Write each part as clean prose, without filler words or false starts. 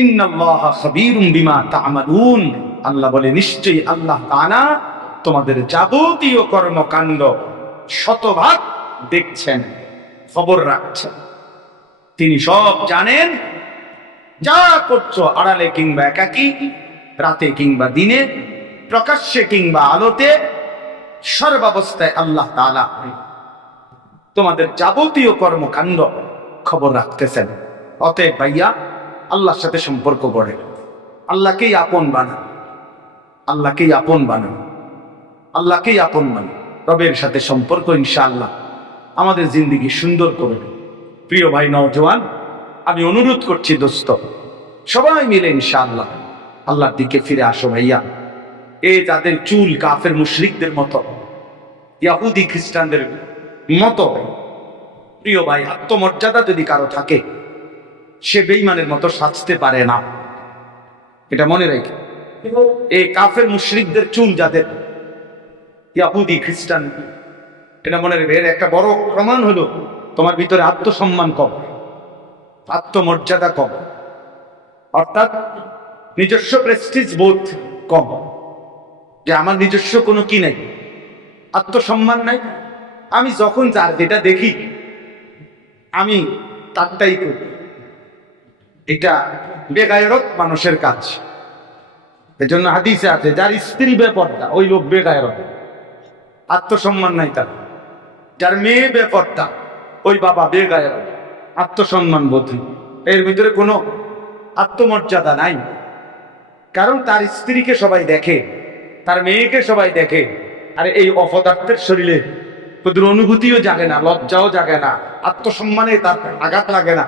ইন্নাল্লাহা খাবীরুম বিমা তা'মালুন, আল্লাহ বলে নিশ্চয়ই আল্লাহ তাআলা তোমাদের যাবতীয় কর্মকাণ্ড শতভাগ দেখছেন, খবর রাখছেন। তিনি সব জানেন, যা করছো আড়ালে কিংবা একাকী, রাতে কিংবা দিনে, প্রকাশ্যে কিংবা আলোতে, সর্বাবস্থায় আল্লাহ তাআলা তোমাদের যাবতীয় কর্মকাণ্ড খবর রাখতেছেন। অতএব ভাইয়া, আল্লাহর সাথে সম্পর্ক গড়ে, আল্লাহকেই আপন বানান, আল্লাহকেই আপন বানান, আল্লাহকেই আপন বানান। রবের সাথে সম্পর্ক ইনশাআল্লাহ আমাদের জিন্দেগি সুন্দর করবে। প্রিয় ভাই নওজোয়ান, আমি অনুরোধ করছি দোস্ত, সবাই মিলে ইনশাআল্লাহ আল্লাহর দিকে ফিরে আসো ভাইয়া। এই যাদের চুল কাফের মুশরিকদের মতো, ইহুদি খ্রিস্টানদের মতো, প্রিয় ভাই, আত্মমর্যাদা যদি কারো থাকে, সে বেঈমানের মতো সাজতে পারে না, এটা মনে রাখে। এই কাফের মুশরিকদের চুল যাদের, ইহুদি খ্রিস্টান, এটা মনে রাখবে। এর একটা বড় প্রমাণ হলো তোমার ভিতরে আত্মসম্মান কম, আত্মমর্যাদা কম, অর্থাৎ নিজস্ব প্রেস্টিজ বোধ কম, যে আমার নিজস্ব কোনো কি নাই, আত্মসম্মান নাই। আমি যখন যার যেটা দেখি আমি তারটাই করি, এটা বেগায়রত মানুষের কাজ। এজন্য হাদিসে আছে, যার স্ত্রী বেপর্দা ওই লোক বেগায়রত, আত্মসম্মান নাই তার। যার মেয়ে বেপর্দা ওই বাবা বেগায়রত, আত্মসম্মান বোধ, এর ভিতরে কোনো আত্মমর্যাদা নাই। কারণ তার স্ত্রীকে সবাই দেখে, তার মেয়েকে সবাই দেখে, আর এই অপদার্থের শরীরে ওদের অনুভূতিও জাগে না, লজ্জাও জাগে না, আত্মসম্মানে তার আঘাত লাগে না।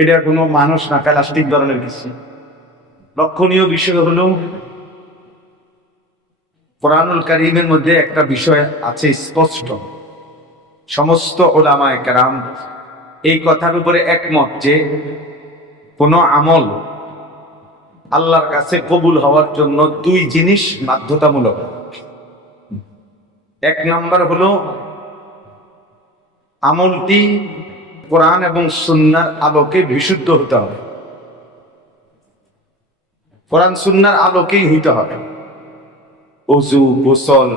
এটা কোনো মানুষ না, প্লাস্টিক ধরনের কিছু। লক্ষণীয় বিষয় হলো কোরআনুল কারীমের মধ্যে একটা বিষয় আছে স্পষ্ট, সমস্ত উলামায়ে কেরাম এই কথার উপরে একমত যে কোনো আমল আল্লাহর কাছে কবুল হওয়ার জন্য দুই জিনিস বাধ্যতামূলক। এক নাম্বার হলো আমলটি কোরআন এবং সুন্নাহর আলোকে বিশুদ্ধ হতে হবে, কোরআন সুন্নাহর আলোকেই হইতে হবে। ওযু, গোসল,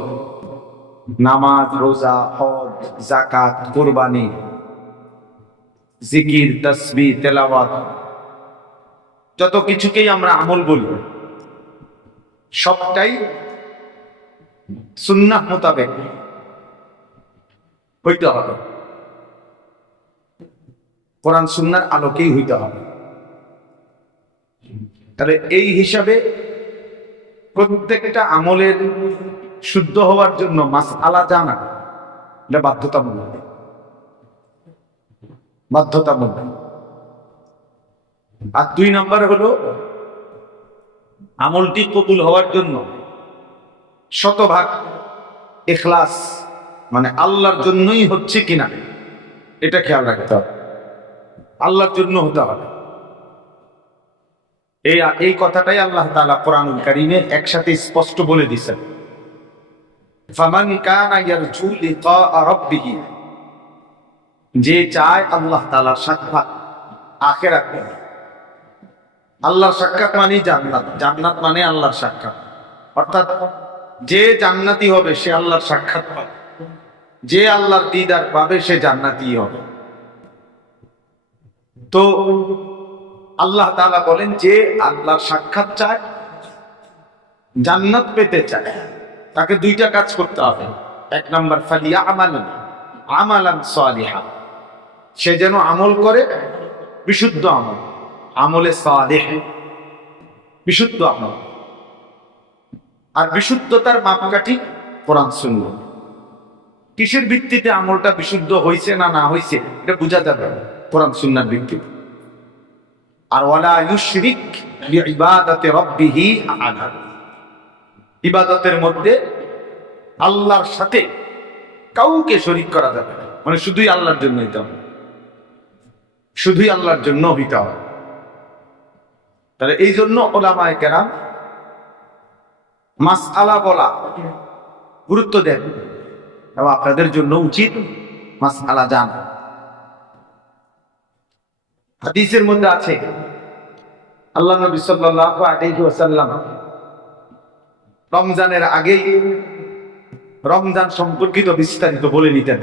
নামাজ, রোজা, হজ, যাকাত, কুরবানি, জিকির, তাসবিহ, তেলাওয়াত, যত কিছুকেই আমরা আমল বলি, সবটাই সুন্নাহ মোতাবেক হইতে হবে, কোরআন সুন্নাহর আলোকেই হইতে হবে। তাহলে এই হিসাবে প্রত্যেকটা আমলের শুদ্ধ হওয়ার জন্য মাসআলা জানা এটা বাধ্যতামূলক, বাধ্যতামূলক। আর দুই নম্বরে হলো আমলটি কবুল হওয়ার জন্য শতভাগ ইখলাস, মানে আল্লাহর জন্যই হচ্ছে কিনা এটা খেয়াল রাখতে হবে, আল্লাহর জন্য হতে হবে। এই কথাটাই আল্লাহ তাআলা কোরআনুল কারীমে একসাথে স্পষ্ট বলে দিয়েছেন, ফামান কানা ইয়ারজু লিকা রাব্বিহি, যে চায় আল্লাহ তাআলার সাক্ষাৎ, আখিরাত। আল্লাহর সাক্ষাৎ মানে জান্নাত, জান্নাত মানে আল্লাহর সাক্ষাৎ। অর্থাৎ যে জান্নাতি হবে সে আল্লাহর সাক্ষাৎ পাবে, যে আল্লাহর দিদার পাবে সে জান্নাতি হবে। তো আল্লাহ তাআলা বলেন, যে আল্লাহর সাক্ষাৎ চায়, জান্নাত পেতে চায়, তাকে দুইটা কাজ করতে হবে। এক নাম্বার, ফালিয়ামাল আমালান সালিহা, সে যেন আমল করে বিশুদ্ধ আমল, আমলে সালেহ, বিশুদ্ধ আমল। আর বিশুদ্ধতার মাপকাঠি কোরআন সুন্নাহ। কিসের ভিত্তিতে আমলটা বিশুদ্ধ হয়েছে না না হয়েছে এটা বোঝা যাবে কোরআন সুন্নাহর ভিত্তিতে। আর ওয়ালা ইউশরিক বিইবাদাতি রাব্বিহি আহাদা, ইবাদতের মধ্যে আল্লাহর সাথে কাউকে শরীক করা যাবে না, মানে শুধুই আল্লাহর জন্য হইতে হবে, শুধুই আল্লাহর জন্য হইতে হবে। তাহলে এই জন্য উলামায়ে কেরাম মাসআলা বলা গুরুত্ব দেন, এবং আপনাদের জন্য উচিত মাসআলা জানা। হাদিসের মধ্যে আছে, আল্লাহ নবী সাল্লাল্লাহু আলাইহি ওয়াসাল্লাম রমজানের আগেই রমজান সম্পর্কিত বিস্তারিত বলে নিতেন।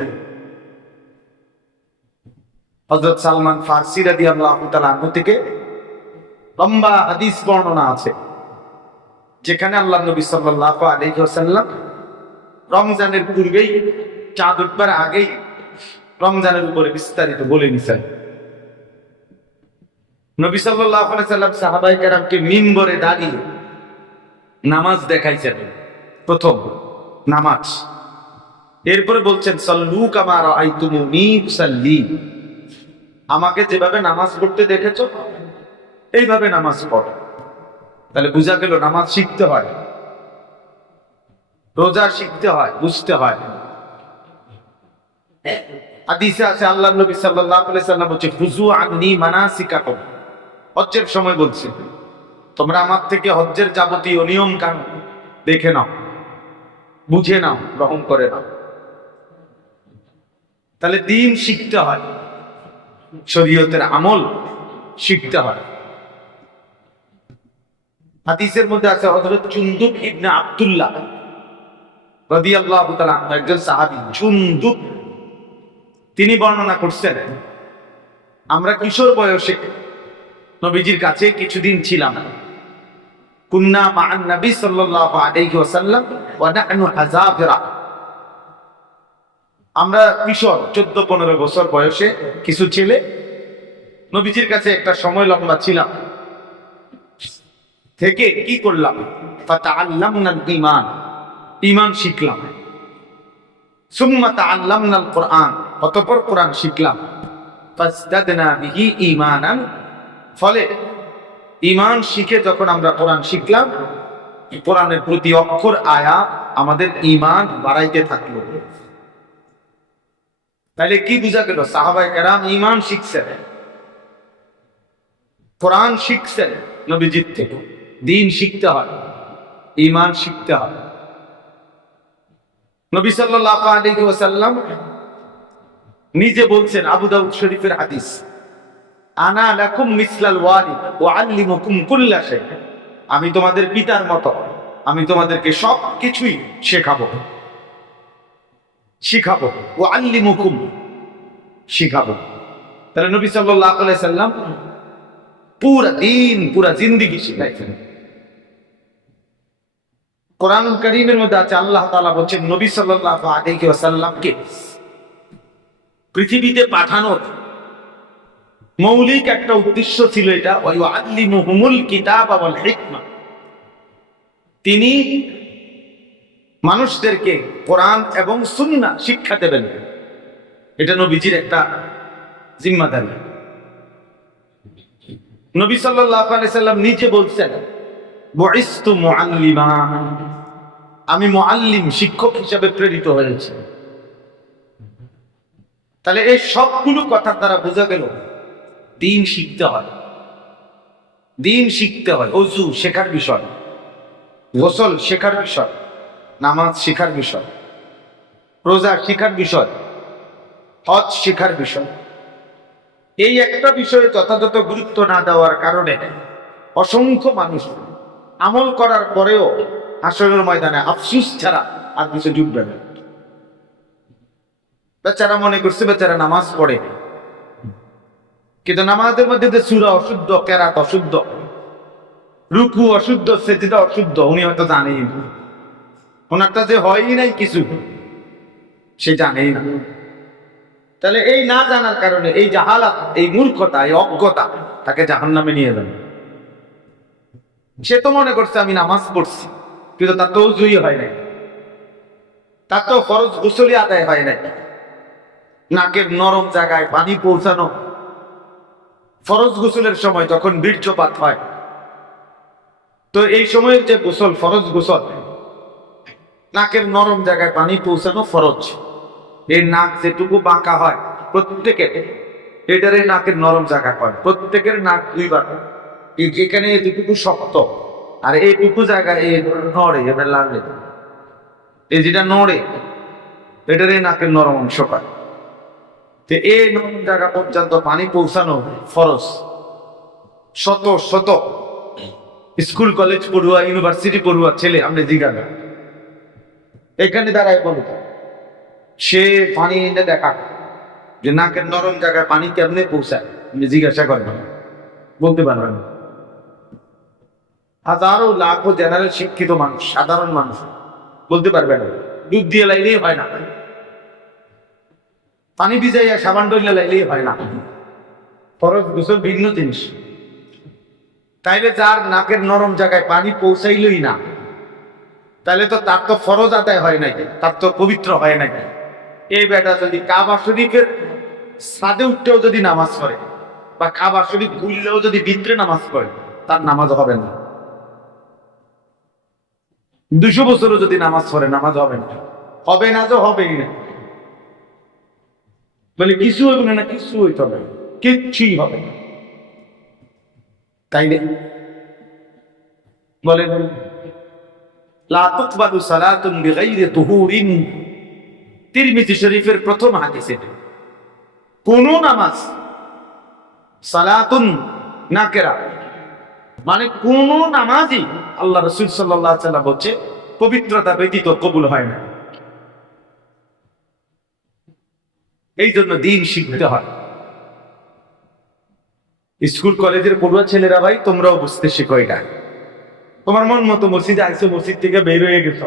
হযরত সালমান ফারসি রাদিয়াল্লাহু তাআলা আনহু থেকে লম্বা হাদিস বর্ণনা আছে, যেখানে আল্লাহ নবী সাল্লাল্লাহু আলাইহি ওয়াসাল্লাম রমজানের পূর্বেই, চাঁদ উঠবার আগেই রমজানের উপরে বিস্তারিত বলে নিছেন। নবী সাল্লাল্লাহু আলাইহি ওয়াসাল্লাম সাহাবায়ে কেরামকে মিম্বরে দাঁড়িয়ে নামাজ দেখাইছেন। প্রথম নামাজ, এরপরে বলছেন সাল্লু কামা রাআইতুমুনি উসাল্লি, আমাকে যেভাবে নামাজ পড়তে দেখেছো এইভাবে নামাজ পড়ো। তাহলে বোঝা গেল নামাজ শিখতে হয়, রোজা শিখতে হয়, বুঝতে হয়। হাদিসে আছে আল্লাহ নবী সাল্লাল্লাহু আলাইহি ওয়াসাল্লাম বলেছে খুযু আন্নী মানাসিকাকুম, হজ্জের সময় বলছে তোমরা আমার থেকে হজ্জের যাবতীয় নিয়ম কানুন দেখে নাও, বুঝে নাও, গ্রহণ করে নাও। তাহলে দ্বীন শিখতে হয়, শরীয়তের আমল শিখতে হয়। হাদিসের মধ্যে আছে হযরত জুনদুব ইবনে আব্দুল্লাহ রাদিয়াল্লাহু তাআলা আনহু, একজন সাহাবী জুনদুব, তিনি বর্ণনা করছেন আমরা কিশোর বয়সে নবীজির কাছে কিছুদিন ছিলাম। কুন্না মা'আন নবী সাল্লাল্লাহু আলাইহি ওয়াসাল্লাম ওয়া নাহনু আযাফিরা, আমরা কিশোর 14-15 বছর বয়সে কিছু ছেলে নবীজির কাছে একটা সময় লম্বা ছিলাম। থেকে কি করলাম? ফাতাআল্লামনাল ঈমান, ঈমান শিখলাম। সুম্মা তাআল্লামনাল কুরআন, অতঃপর কোরআন শিখলাম। ফাসদাদনা বিহি ঈমানান, ফলে ঈমান শিখে যখন আমরা কোরআন শিখলাম, কোরআনের প্রতি অক্ষর আয়াত আমাদের ঈমান বাড়াইতে থাকলো। তাহলে কি বুঝা গেল? সাহাবায়ে কেরাম ঈমান শিখছেন, কোরআন শিখছেন নবীজির থেকে। দ্বীন শিখতে হয়, ঈমান শিখতে হয়। নবী সাল্লাল্লাহু আলাইহি ওয়াসাল্লাম নিজে বলছেন, আবু দাউদ শরীফের হাদিস, আনা লাকুম মিসলাল ওয়ালিদ ওয়া আল্লিমুকুম কুল্লা শাই, আমি তোমাদের পিতার মতো, আমি তোমাদেরকে সব কিছুই শেখাবো, শিখাবো। ওয়া আল্লিমুকুম, শিখাবো। তাহলে নবী সাল্লাল্লাহু আলাইহি ওয়াসাল্লাম পুরা দিন, পুরা জিন্দেগি শিখাইছেন। কোরআন কারীমের মধ্যে আছে আল্লাহ তাআলা বলেন নবী সাল্লাল্লাহু আলাইহি ওয়াসাল্লামকে পৃথিবীতে পাঠানোর মৌলিক একটা উদ্দেশ্য ছিল এটা, ওয়া ইউআল্লিমুহুমুল কিতাবা ওয়াল হিকমা, তিনি মানুষদেরকে কোরআন এবং সুন্নাহ শিক্ষা দেবেন। এটা নবীজির একটা জিম্মাদারি। নবী সাল্লাল্লাহু আলাইহি সাল্লাম নিজে বলছেন বুইস্তু মুআল্লিমা, আমি মুআল্লিম, শিক্ষক হিসেবে প্রেরিত হয়েছি। তাহলে এই সবগুলো কথার দ্বারা বোঝা গেল দ্বীন শিখতে হয়, দ্বীন শিখতে হয়। ওযু শেখার বিষয়, গোসল শেখার বিষয়, নামাজ শেখার বিষয়, রোজা শেখার বিষয়, হজ শেখার বিষয়। এই একটা বিষয়ে যথাযথ গুরুত্ব না দেওয়ার কারণে অসংখ্য মানুষ আমল করার পরেও হাসরের ময়দানে আফসোস ছাড়া আর কিছু জুটবে না। বেচারা মনে করছে বেচারা নামাজ পড়ে, কিন্তু নামাজের মধ্যে যে সূরা অশুদ্ধ, কেরাত অশুদ্ধ, রুকু অশুদ্ধ, সিজদা অশুদ্ধ, উনি হয়তো জানেই না। ওনারটা যে হয়ই নাই কিছু, সে জানেই না। তাহলে এই না জানার কারণে এই জাহালাত, এই মূর্খতা, এই অজ্ঞতা তাকে জাহান্নামে নিয়ে যাবে। সে তো মনে করছে আমি নামাজ পড়ছি, কিন্তু তার তো ওযুই হয় নাই, তার তো ফরজ গোসলই আদায় হয় নাই। নাকের নরম জায়গায় পানি পৌঁছানো, ফরজ গোসলের সময় যখন বীর্যপাত হয়, তো এই সময়ের যে গোসল, ফরজ গোসল, নাকের নরম জায়গায় পানি পৌঁছানো ফরজ। এই নাক যেটুকু বাঁকা হয় প্রত্যেকের, এটারে নাকের নরম জায়গা হয়। প্রত্যেকের নাক দুইবার, যেখানে এটুকু শক্ত আর এইটুকু জায়গায় নড়ে, এবার লাগলে এই যেটা নড়ে এটারে নাকের নরম অংশ পায়। তো এই নরম জায়গা পর্যন্ত পানি পৌঁছানো ফরজ। শত শত স্কুল কলেজ পড়ুয়া ইউনিভার্সিটি পড়ুয়া ছেলে আপনি জিজ্ঞাসা এখানে দাঁড়ায় বলো সে পানি এনে দেখা যে নাকের নরম জায়গায় পানি কেমনে পৌঁছায় আপনি জিজ্ঞাসা করেন বলতে পারবেন না। হাজারো লাখো জেনারেল শিক্ষিত মানুষ সাধারণ মানুষ বলতে পারবে না। দুধ দিয়ে লাইলেই হয় না, পানি ভিজাইয়া সাবান ডইলে লাইলেই হয় না। ফরজ গোসল ভিন্ন জিনিস। তাইলে যার নাকের নরম জায়গায় পানি পৌঁছাইলই না, তাহলে তো তার তো ফরজ আদায় হয় নাই, তার তো পবিত্র হয় নাই। এই বেটা যদি কাবা শরীফের ছাদে উঠতেও যদি নামাজ পড়ে বা কাবা শরীফ ঘুরলেও যদি ভিতরে নামাজ পড়ে, তার নামাজ হবে না। 200 বছরও যদি নামাজ পড়ে নামাজ হবে না। হবে না তো হবেই না, বলে কিছু হইব না, কিছু হইতে হবে, কিচ্ছুই হবে না। তাইলে বলেন লা তুকবালু সালাতুন বিগাইরি তুহুরিন, তিরমিজি শরীফের প্রথম হাদিস এটা। কোন নামাজ সালাতুন নাকেরা মানে কোন নামাজই আল্লাহ রাসূল সাল্লাল্লাহু আলাইহি ওয়াসাল্লাম বলছে পবিত্রতা ব্যতীত কবুল হয় না। এই জন্য দিন শিখতে হয়। স্কুল কলেজের পড়ুয়া ছেলেরা ভাই তোমরাও বুঝতে শিখো। এটা তোমার মন মতো মসজিদে আইসো, মসজিদ থেকে বের হয়ে গেছো,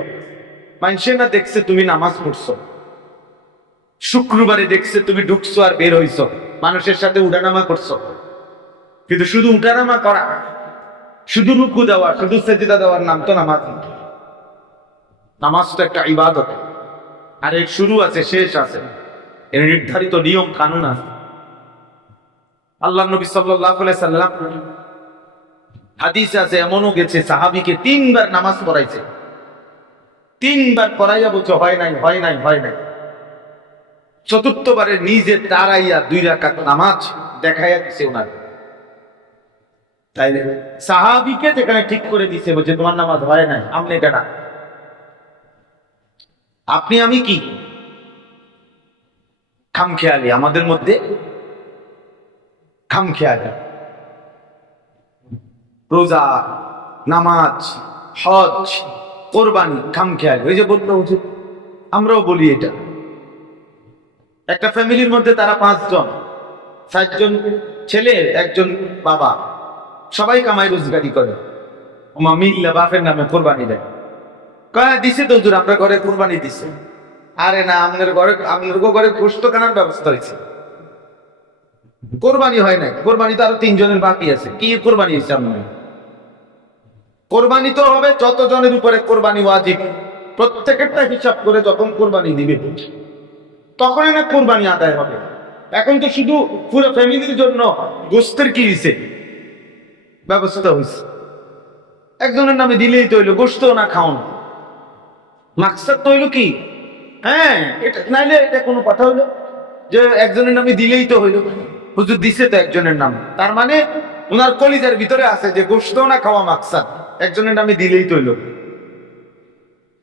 মানুষে না দেখছে তুমি নামাজ পড়ছো, শুক্রবারে দেখছে তুমি ঢুকছো আর বের হইছো, মানুষের সাথে উঠানামা করছো। কিন্তু শুধু উঠানামা করা, শুধু রুকু দেওয়া, শুধু সেজদা দেওয়ার নাম তো নামাজ না। নামাজ তো একটা ইবাদত, আর এর শুরু আছে শেষ আছে, এর নির্ধারিত নিয়ম কানুন আছে। আল্লাহ নবী সাল্লাল্লাহু আলাইহি সাল্লাম হাদিসে আছে এমনও গেছে সাহাবীকে 3 বার নামাজ পড়াইছে, 3 বার পড়াইয়া বলছে হয় নাই হয় নাই হয় নাই। চতুর্থবারে নিজে দাঁড়াইয়া 2 রাকাত নামাজ দেখাইয়া দিছে ওনার। তাই সাহাবীকে যেখানে ঠিক করে দিছে বলছে তোমার নামাজ হয় নাই, আপনি কেনা আপনি আমি কি খামখেয়ালি, আমাদের মধ্যে খামখেয়ালি। রোজা, নামাজ, হজ, কোরবানি খামখেয়ালি। ওই যে বললো হুজুর, আমরাও বলি এটা। একটা ফ্যামিলির মধ্যে তারা 5 জন, 4 জন ছেলে, 1 জন বাবা, সবাই কামাই রোজগারি করে। ওমা মিল্লা বাপের নামে কোরবানি দেয়। কয় দিছে তো হুজুর, আমরা ঘরে কোরবানি দিছে। আরে না, আপনার ঘরে গোশত কেনার ব্যবস্থা হয়েছে, কোরবানি হয় নাই। কোরবানি তো আরো 3 জনের বাকি আছে। কি কোরবানি হয়েছে আপনার? কোরবানি তো হবে যত জনের উপরে কোরবানি ওয়াজিব, প্রত্যেকেরটা হিসাব করে যখন কোরবানি দিবে তখনই না কোরবানি আদায় হবে। এখন তো শুধু পুরো ফ্যামিলির জন্য গোশতের কি হয়েছে ব্যবস্থা হয়েছে, একজনের নামে দিলেই তো হইলো, গোশত না খাওন। মাকসাদ তো হইলো কি, হ্যাঁ এটা নাইলে এটা কোনো কথা হইলো যে একজনের নামে দিলেই তো হইলো। হুজুর দিছে তো একজনের নাম, তার মানে ওনার কলিজার ভিতরে আছে যে গোশত না খাওয়া মাকসাদ, একজনের নামে দিলেই তো হইলো।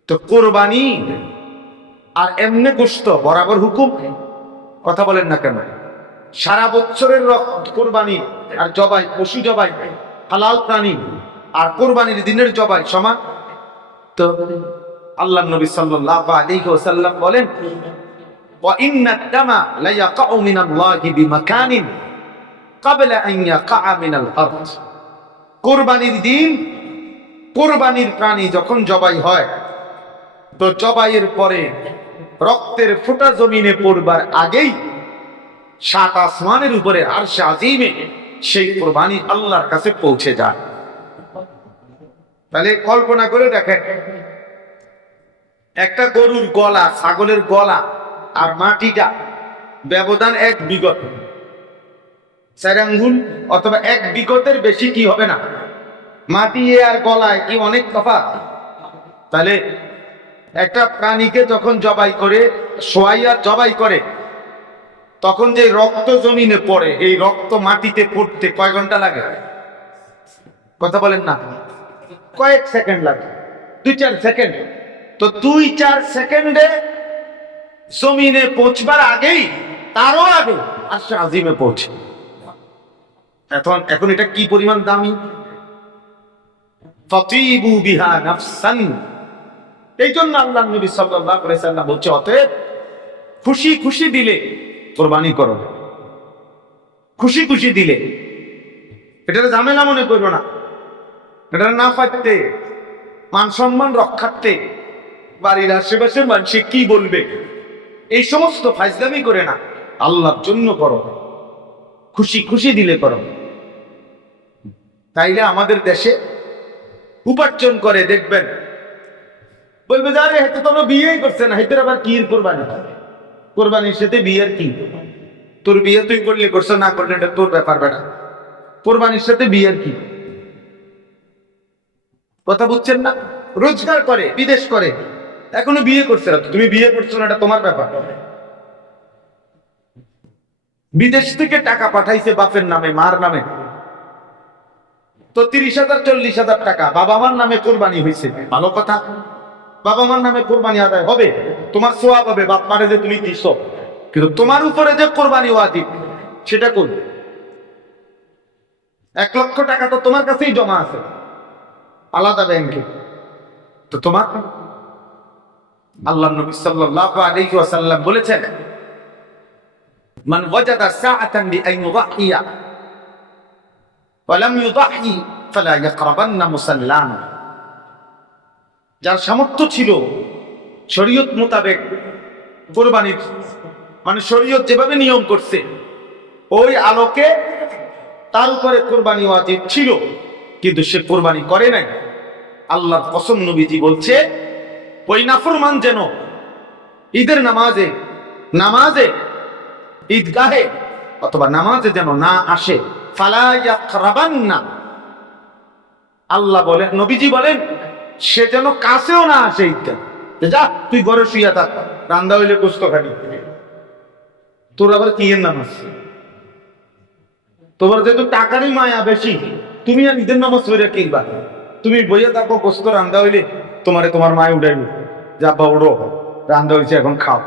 তো কোরবানি আর এমনি গোশত বরাবর হুকুম। কথা বলেন না কেন? সারা বছরের রক্ত কোরবানি আর জবাই, পশু জবাই, হালাল প্রাণী আর কোরবানির দিনের জবাই সমান। তো আল্লাহ নবী সাল্লাল্লাহু আলাইহি ওয়াসাল্লাম বলেন ওয়া ইন্নাদ দামা লা ইয়াকাউ মিনাল্লাহি বিমাকানিন ক্বাবলা আন ইয়াকা মিনাল আরদ। কোরবানির দিন কোরবানির প্রাণী যখন জবাই হয়, তো জবাইয়ের পরে রক্তের ফোঁটা জমিনে পড়বার আগেই 7 আসমানের উপরে আরশে আজিমে সেই কোরবানি আল্লাহর কাছে পৌঁছে যায়। তাহলে কল্পনা করে দেখেন, একটা গরুর গলা, ছাগলের গলা আর মাটিটা ব্যবধান 1 বিগত, 4 আঙ্গুল অথবা 1 বিগতের বেশি কি হবে না? মাটি আর গলায় কি অনেক তফাৎ? তাহলে একটা প্রাণীকে যখন জবাই করে, সোয়াইয়া জবাই করে, তখন যে রক্ত জমিনে পড়ে, এই রক্ত মাটিতে পড়তে কয় ঘন্টা লাগে? কথা বলেন না, কয়েক সেকেন্ড লাগে, 2-4 সেকেন্ড। তো 2-4 সেকেন্ডে জমিনে পৌঁছবার আগেই, তারও আগে আরশে আজিমে পৌঁছে। এখন এটা কি পরিমাণ দামি! ফাতিবু বিহা নাফসান। এই জন্য আল্লাহ নবী সাল্লাল্লাহু আলাইহি ওয়াসাল্লাম বলছে, অতএব খুশি খুশি দিলে কোরবানি করো, খুশি খুশি দিলে। এটা ঝামেলা মনে করো না, এটা না পাইতে মান সম্মান রক্ষার্থে, বাড়ির আশেপাশের মানুষ কি বলবে, এই সমস্ত ফাইজলামি করে না, আল্লাহর জন্য করো, খুশি খুশি দিলে করো। তাইলে আমাদের দেশে উপার্জন করে দেখবেন, বলবে যে আরে হেতে তো বিয়েই করছে না, হেতের আবার কি কোরবানি, কোরবানির সাথে বিয়ের কি, তোর বিয়ে তুই করলে করছো, না করলে এটা তোর ব্যাপার বেটা, কোরবানির সাথে বিয়ের কি। কথা বুঝছেন না? রোজগার করে, বিদেশ করে, এখনো বিয়ে করছে না, তুমি বিয়ে করছো না, এটা তোমার ব্যাপার। বিদেশ থেকে টাকা পাঠাইছে বাপের নামে, মার নামে, তো 30,000 40,000 টাকা বাবা মার নামে কোরবানি হয়েছে, ভালো কথা, বাবা মার নামে কোরবানি আদায় হবে, তোমার সোয়াব হবে, বাপ মারে যে তুমি দিছো, কিন্তু তোমার উপরে যে কোরবানি ওয়াজিব সেটা করবে। 1 লক্ষ টাকা তো তোমার কাছেই জমা আছে আলাদা ব্যাংকে, তো তোমার আল্লাহ নবী সাল্লাল্লাহু আলাইহি ওয়াসাল্লাম বলেছেন, মান ওয়াজাদা সাআতান বিআন ইউদাহিয়া ওয়া লাম ইউদাহি ফালা ইয়াকরাবান্না মুসাল্লানা। যার সামর্থ্য ছিল শরীয়ত মোতাবেক কোরবানির, মানে শরীয়ত যেভাবে নিয়ম করছে ওই আলোকে তার উপরে কোরবানি ওয়াজিব ছিল, কিন্তু সে কোরবানি করে নাই, আল্লাহর কসম নবীজি বলছে ওই নাফরমান যেন ঈদের নামাজে ঈদগাহে অথবা নামাজে যেন না আসে, ফালা ইয়াকরাবান্না। আল্লাহ বলেন, নবীজি বলেন, সে যেন কাছেও না আসে ঈদগাহ। যা তুই ঘরে শুইয়া থাক, রান্দা হইলে গোস্ত খাবি, তোর আবার কি এর নামাজ, তোমার যেহেতু টাকারই মায়া বেশি, তুমি আর ঈদের নামাজ পড়ে কিনবা, তুমি বইয়া থাকো, গোস্ত রান্দা হইলে তোমার মায় উঠাইবে, যাবা উড়ো, রান্দা হয়েছে এখন খাও।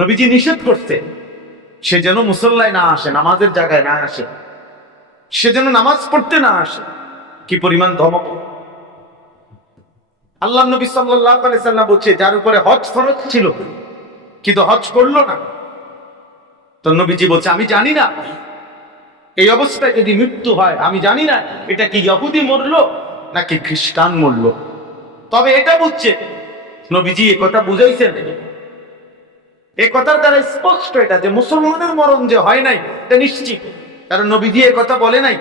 নবীজি নিষেধ করতে, সে যেন মুসল্লায় না আসে, নামাজের জায়গায় না আসে, সে যেন নামাজ পড়তে না আসে। কি পরিমাণ ধমক! আল্লাহ নবী সাল্লাল্লাহু আলাইহি সাল্লাম বলছে, যার উপরে হজ ফরজ ছিল কিন্তু হজ করলো না, তো নবীজি বলছে, আমি জানি না এই অবস্থায় যদি মৃত্যু হয়, আমি জানি না এটা কি ইহুদি মরলো নাকি খ্রিস্টান মরলো, তবে এটা বুঝছে নবীজি এ কথা বুঝাইছেন, এ কথার দ্বারা স্পষ্ট এটা যে মুসলমানের মরণ যে হয় নাই এটা নিশ্চিত, কারণ নবীজি এ কথা বলে নাই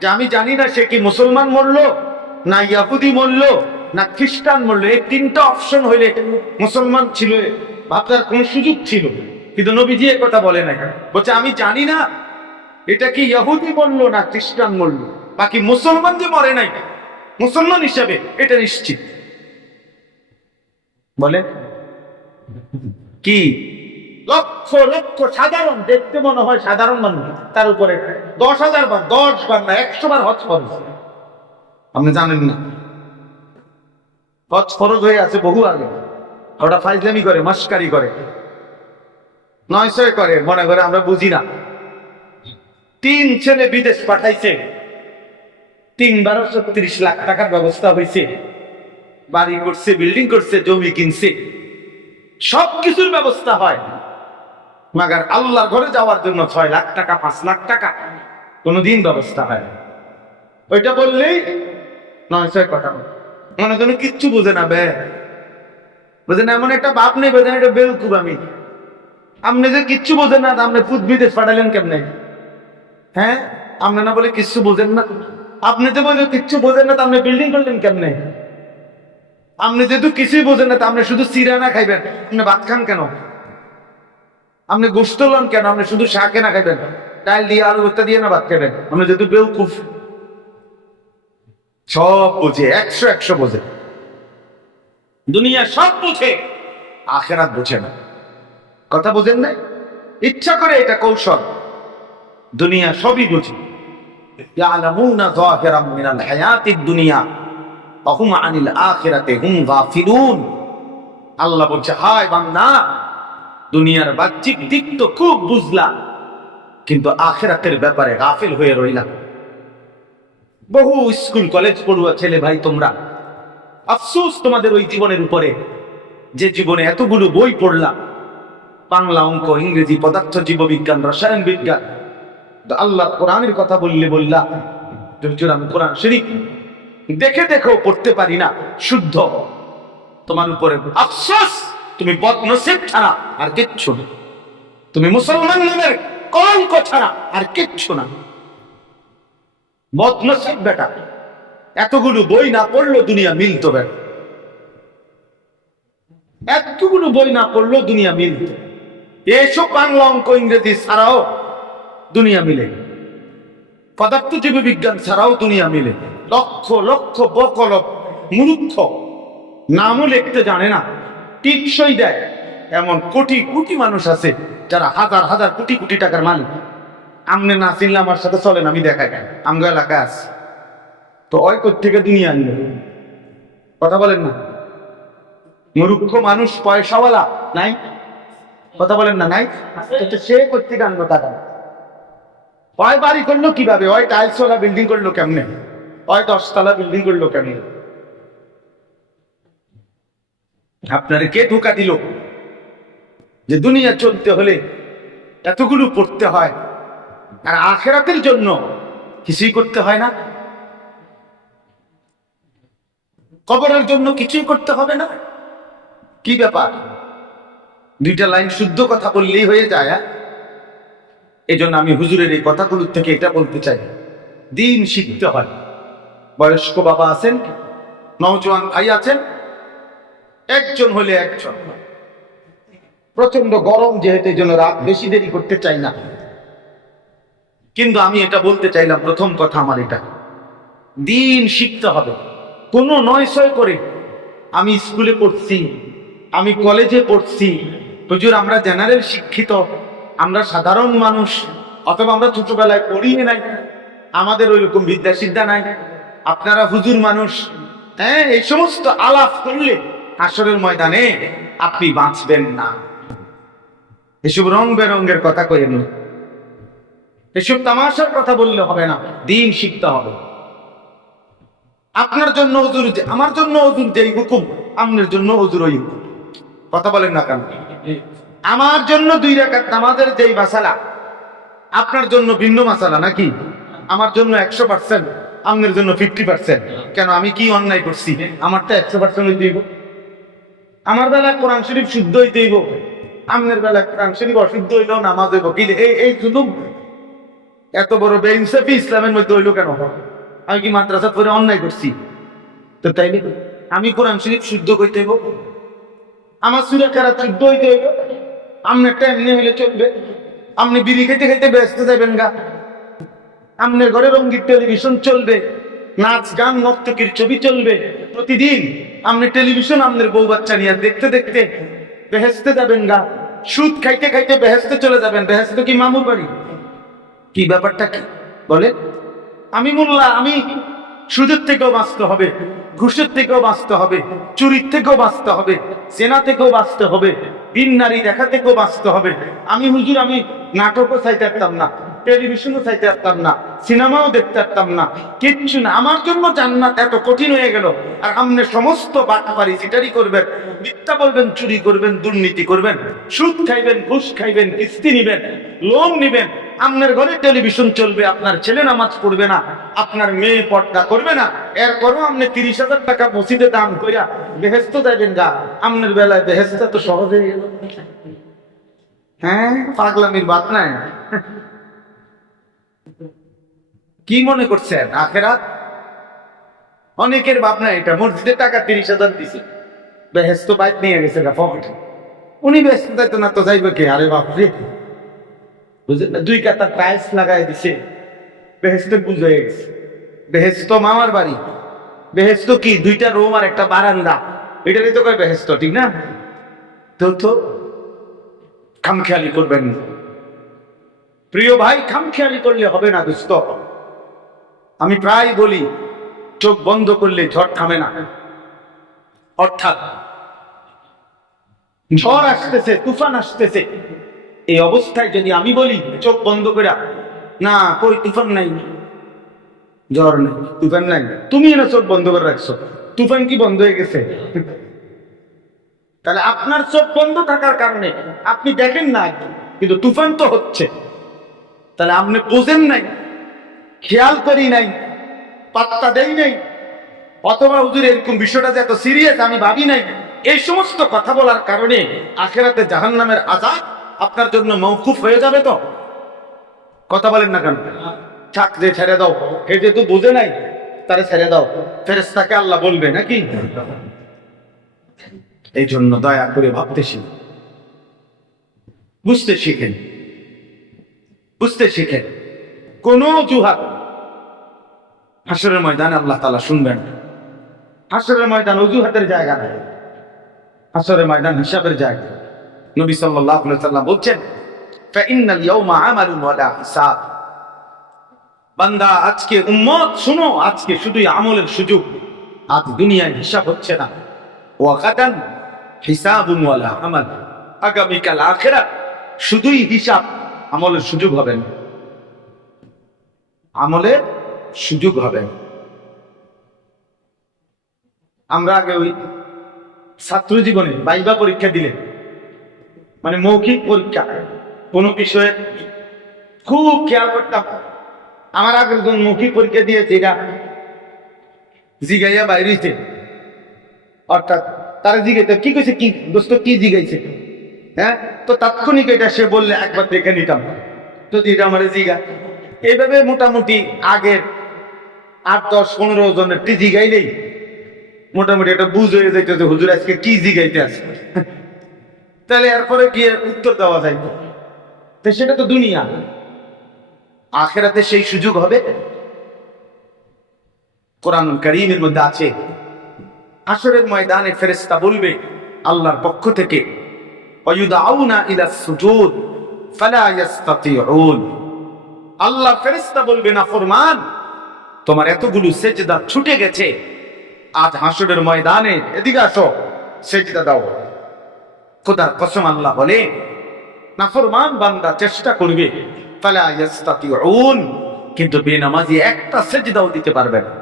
যে আমি জানি না সে কি মুসলমান মরলো না ইহুদি মরলো না খ্রিস্টান মরলো, এই 3টা অপশন হইলে মুসলমান ছিল ভাববার কোন সুযোগ ছিল, কিন্তু নবীজি এ কথা বলে নাই, বলছে আমি জানি না এটা কি ইহুদি মরলো না খ্রিস্টান মরলো, বাকি মুসলমান যে মরে নাই মুসলমান হিসাবে এটা নিশ্চিত। বলে কি লক্ষ লক্ষ সাধারণ, দেখতে মনে হয় সাধারণ মানুষ, তার উপরে 10,000 বার, 10 বার না 100 বার হজ ফরজ। আপনি জানেন না হজ ফরজ হয়ে আছে বহু আগে, ওটা ফাইজলামি করে, মাস্কারি করে, 900 করে, মনে করে আমরা বুঝি না। 3 ছেলে বিদেশ পাঠাইছে, 3-12-30 লাখ টাকার ব্যবস্থা হয়েছে, বাড়ি করছে, বিল্ডিং করছে, জমি কিনছে, সবকিছুর ব্যবস্থা হয়, মাগার আল্লাহর ঘরে যাওয়ার জন্য 6 লাখ টাকা 5 লাখ টাকা কোনদিন ব্যবস্থা হয়। ওইটা বললেই 900 কথা, মনে কোনো কিচ্ছু বোঝে না, বোঝেন এমন একটা বাপ নেই, বোঝেন এটা বেউকুব আমি, আপনি যে কিচ্ছু বোঝেন না, আপনি ফুট বিদেশ পাঠালেন কেমনে? হ্যাঁ, আপনি না বলে কিচ্ছু বোঝেন না, আপনি যে বলে কিচ্ছু বোঝেন না, আপনি বিল্ডিং করলেন কেমনে? আপনি যেহেতু কিছুই বোঝেন না, আপনি শুধু সিরানা খাইবেন, আপনি ভাত খান কেন? আপনি গোস্ত লন কেন? আপনি শুধু শাক কেনা খাইবেন, ডাল দিয়ে আলু ভর্তা দিয়ে না ভাত খাবেন? আপনি যেহেতু বেউকুফ, সব বোঝে, 100 বোঝে, দুনিয়া সব বোঝে, আখিরাত বোঝে না। কথা বোঝেন নাই? ইচ্ছা করে এটা কৌশল, দুনিয়া সবই বুঝে। ইয়ালামুনা যাহিরাম মিনাল হায়াতিদ দুনিয়া ওয়া হুম আনিল আখিরাতি হুম গাফিলুন। আল্লাহ বলছে, হায় বান্দা, দুনিয়ার বাহ্যিক দিক তো খুব বুঝলা, কিন্তু আখিরাতের ব্যাপারে গাফিল হয়ে রইলা। বহু স্কুল কলেজ পড়ুয়া ছেলে ভাই তোমরা, আফসোস তোমাদের ওই জীবনের উপরে, যে জীবনে এতগুলো বই পড়লাম, বাংলা, অঙ্ক, ইংরেজি, পদার্থ, জীববিজ্ঞান, রসায়ন বিজ্ঞান। আল্লাহ কোরআনের কথা বললে বললা, হুজুর আমি কোরআন শরীফ দেখে দেখেও পড়তে পারি না শুদ্ধ। তোমার উপরে আফসোস, তুমি বদনসিব ছাড়া আর কিচ্ছু না। তুমি মুসলমান নামের কলঙ্ক ছাড়া আর কিচ্ছু না। বদনসিব বেটা, এতগুলো বই না পড়লো দুনিয়া মিলতো বেটা, এতগুলো বই না পড়লো দুনিয়া মিলতো। এইসব বাংলা, অঙ্ক, ইংরেজি ছাড়াও দুনিয়া মিলে, পদার্থ জীববিজ্ঞান ছাড়াও দুনিয়া মিলে। লক্ষ লক্ষ বকলক মূর্খ, নামও লিখতে জানে না, টিকসই দেয় এমন কোটি কোটি মানুষ আছে যারা হাজার হাজার কোটি কোটি টাকার মালিক। আমনে না চিনলে আমার সাথে চলেন, আমি দেখাই আমগো এলাকায় আছে। তো ওই থেকে দুনিয়া আনলো, কথা বলেন না? মূর্খ মানুষ পয়সাওয়ালা নাই, কথা বলেন না? নাই। সে করতে আনলো টাকা। ওই বাড়ি করলো কিভাবে? ওই টাইলসওয়ালা বিল্ডিং করলো কেমনে? ওই 10 তলা বিল্ডিং করলো কেমনে? আপনারে কে ধোঁকা দিল যে দুনিয়া চলতে হলে এতগুলো পড়তে হয় আর আখিরাতের জন্য কিছুই করতে হয় না? কবরের জন্য কিছুই করতে হবে না? কি ব্যাপার? দুইটা লাইন শুদ্ধ কথা বললেই হয়ে যায়। এই জন্য আমি হুজুরের এই কথাগুলোর থেকে এটা বলতে চাই, দিন শিখতে হয়। বয়স্ক বাবা আছেন, নওজোয়ান ভাই আছেন, একজন হলে একজন। প্রচন্ড গরম যেহেতু, এই জন্য রাত বেশি দেরি করতে চাই না। কিন্তু আমি এটা বলতে চাইলাম, প্রথম কথা আমার এটা, দিন শিখতে হবে। কোনো নয় ছয় করে আমি স্কুলে পড়ছি, আমি কলেজে পড়ছি, হুজুর আমরা জেনারেল শিক্ষিত, আমরা সাধারণ মানুষ, অথবা আমরা ছোটবেলায় পড়িয়ে নাই, আমাদের ওইরকম বিদ্যা সিদ্ধা নাই, আপনারা হুজুর মানুষ, হ্যাঁ, এই সমস্ত আলাপ করলে হাসরের ময়দানে আপনি বাঁচবেন না। এসব রং বেরঙ্গের কথা কইেন, এসব তামাশার কথা বললে হবে না। দিন শিখতে হবে। আপনার জন্য হুজুর, আমার জন্য হুজুর যেই হুকুম, আপনার জন্য হুজুর ওই হুকুম। কথা বলেন না কেন? আমার জন্য 2 রাকাত নামাজের যেই মাসালা, আপনার জন্য ভিন্ন মাসালা নাকি? আমার জন্য 100%, আপনার জন্য 50%। কেন? আমি কি অন্যায় করছি? আমারটা 100% হইতে হইব। আমার বেলায় কোরআন শরীফ শুদ্ধ হইতে হইব, আপনার বেলায় কোরআন শরীফ অশুদ্ধ হইলেও নামাজ হইব। কি এই শুধু এত বড় বেইনসাফি ইসলামের মধ্যে হইল কেন? আমি কি মাদ্রাসা পড়ে অন্যায় করছি? তো তাইলে আমি কোরআন শরীফ শুদ্ধ কইতে হইব, আমার সূরা কেরাত শুদ্ধ হইতে হইব। আপনারটা এমনি হইলে চলবে? আপনি বিড়ি খেতে খেতে ব্যস্ত যাবেন গা, আপনার ঘরে রঙ্গিন টেলিভিশন চলবে, নাচ গান নর্তকীর ছবি চলবে প্রতিদিন। আপনি টেলিভিশন আপনার বউ বাচ্চা নিয়ে দেখতে দেখতে বেহেস্তে যাবেন গা, সুদ খাইতে খাইতে বেহেস্তে চলে যাবেন। বেহেস্তে কি মামুর বাড়ি? কি ব্যাপারটা কি বলে? আমি মোল্লা, আমি সুদের থেকেও বাঁচতে হবে, ঘুষের থেকেও বাঁচতে হবে, চুরির থেকেও বাঁচতে হবে, সেনা থেকেও বাঁচতে হবে, বিন নারী দেখা থেকেও বাঁচতে হবে। আমি হুজুর, আমি নাটকও চাইতে পারতাম না, টেলিভিশনও চাইতে পারতাম না, সিনেমাও দেখতে পারতাম না, কিচ্ছু না। আমার জন্য জান্নাত এত কঠিন হয়ে গেল, আর আপনি সমস্ত বাটপারি চিটারি করবেন, মিথ্যা বলবেন, চুরি করবেন, দুর্নীতি করবেন, সুদ খাইবেন, ঘুষ খাইবেন, কিস্তি নিবেন, লোন নিবেন। আপনার ঘরে টেলিভিশন চলবে, আপনার ছেলে নামাজ পড়বে না, আপনার মেয়ে পর্দা করবে না, এরপরও আপনি 30,000 টাকা মসজিদে দান কইরা বেহেস্ত যাবেন গা। আপনার বেলায় বেহেস্তা তো সহজ হয়ে গেল। হ্যাঁ, পাগলামির বাত নাই। কি মনে করছেন আখেরাত? অনেকের ভাবনা এটা, মসজিদে টাকা 30,000 দিছে, বেহেস্ত বাইক নিয়ে গেছে গা পকেটে। উনি ব্যস্ত যাইতো না তো যাইবে কে? আরে বাপরে, বুঝলেন না? 2 কাতা টাইলস লাগাই দিছে, বেহেস্ত বুঝ হয়ে গেছে। বেহেস্ত মামার বাড়ি। বেহেস্ত কি? 2টা রুম আর একটা বারান্দা, এটারই তো কয় বেহেস্ত, ঠিক না? তো খামখেয়ালি করবেন প্রিয় ভাই, খামখেয়ালি করলে হবে না দোস্ত। আমি প্রায় বলি, চোখ বন্ধ করলে ঝড় থামে না। অর্থাৎ ঝড় আসতেছে, তুফান আসতেছে, এই অবস্থায় যদি আমি বলি চোখ বন্ধ করে, না কই তুফান নাই, জ্বর নেই, তুফান নাই, তুমি না চোখ বন্ধ করে রাখছো, তুফান কি বন্ধ হয়ে গেছে? তাহলে আপনার চোখ বন্ধ থাকার কারণে আপনি দেখেন না, কিন্তু তুফান তো হচ্ছে। তাহলে আপনি বোঝেন নাই, খেয়াল করি নাই, পাত্তা দেই নাই, অথবা হুজুর এরকম বিষয়টা যে এত সিরিয়াস আমি ভাবি নাই। এই সমস্ত কথা বলার কারণে আখিরাতে জাহান্নামের আযাব আপনার জন্য মওকুফ হয়ে যাবে। তো কথা বলেন না কেন? থাক, যে ছেড়ে দাও, এ যেহেতু বুঝে নাই তারে ছেড়ে দাও, ফেরেশতাকে আল্লাহ বলবে নাকি? এই জন্য দয়া করে ভাবতে শিখেন, বুঝতে শিখেন, বুঝতে শিখেন। কোন অজুহাত হাসরের ময়দানে আল্লাহ তাআলা শুনবেন। হাসরের ময়দান অজুহাতের জায়গা নয়, হাসরের ময়দান হিসাবের জায়গা। নবী সাল্লাল্লাহু আলাইহি ওয়াসাল্লাম বলছেন, ফাইন্নাল ইয়াউমা আমালুন ওয়ালা হিসাব। বান্দা, আজকে উম্মত শুনো, আজকে শুধুই আমলের সুযোগ, আজ দুনিয়ায় হিসাব হচ্ছে না। ওয়া গাদান হিসাবুন ওয়ালা আমাল, আগামীকাল আখিরাত শুধুই হিসাব, আমলের সুযোগ হবে না, আমলের সুযোগ হবে না। আমরা আগে ওই ছাত্র জীবনে ভাইবা পরীক্ষা দিলে, মানে মৌখিক পরীক্ষা, কোনো বিষয়ে খুব খেয়াল করতাম। আমার আগে একজন মৌখিক পরীক্ষা দিয়েছে, এটা জিগাইয়া বাইরে হইছে, অর্থাৎ তারা জিগাইতে কি কইছে, কি দোস্ত কি জিগাইছে, হ্যাঁ, তো তাৎক্ষণিক এটা সে বললে একবার দেখে নিতাম, তো এটা আমার জিগা। এইভাবে মোটামুটি আগের 8, 10, 15 জনের টি জিগাইলেই মোটামুটি একটা বুঝ হয়ে যাইতো যে হুজুর আজকে কি জিগাইতে আছে। তাহলে এরপরে গিয়ে উত্তর দেওয়া যায়। তো সেটা তো দুনিয়া, আখিরাতে সেই সুযোগ হবে। কোরআনুল কারীমের মধ্যে আছে, হাসরের ময়দানে ফেরেশতা বলবে আল্লাহর পক্ষ থেকে, ওয়ায়ুদাউনা ইলা সুজুদ ফালা ইস্তাতিউন। আল্লাহ ফেরেশতা বলবে, না ফরমান, তোমার এতগুলো সেজদা ছুটে গেছে, আজ হাসরের ময়দানে এদিকে আসো, সেজদা দাও। খোদার কসম আল্লাহ বলে, নাফরমান বান্দা চেষ্টা করবে, ফালা ইস্তাতিউন, কিন্তু বেনামাজি একটা সেজদাও দিতে পারবে না।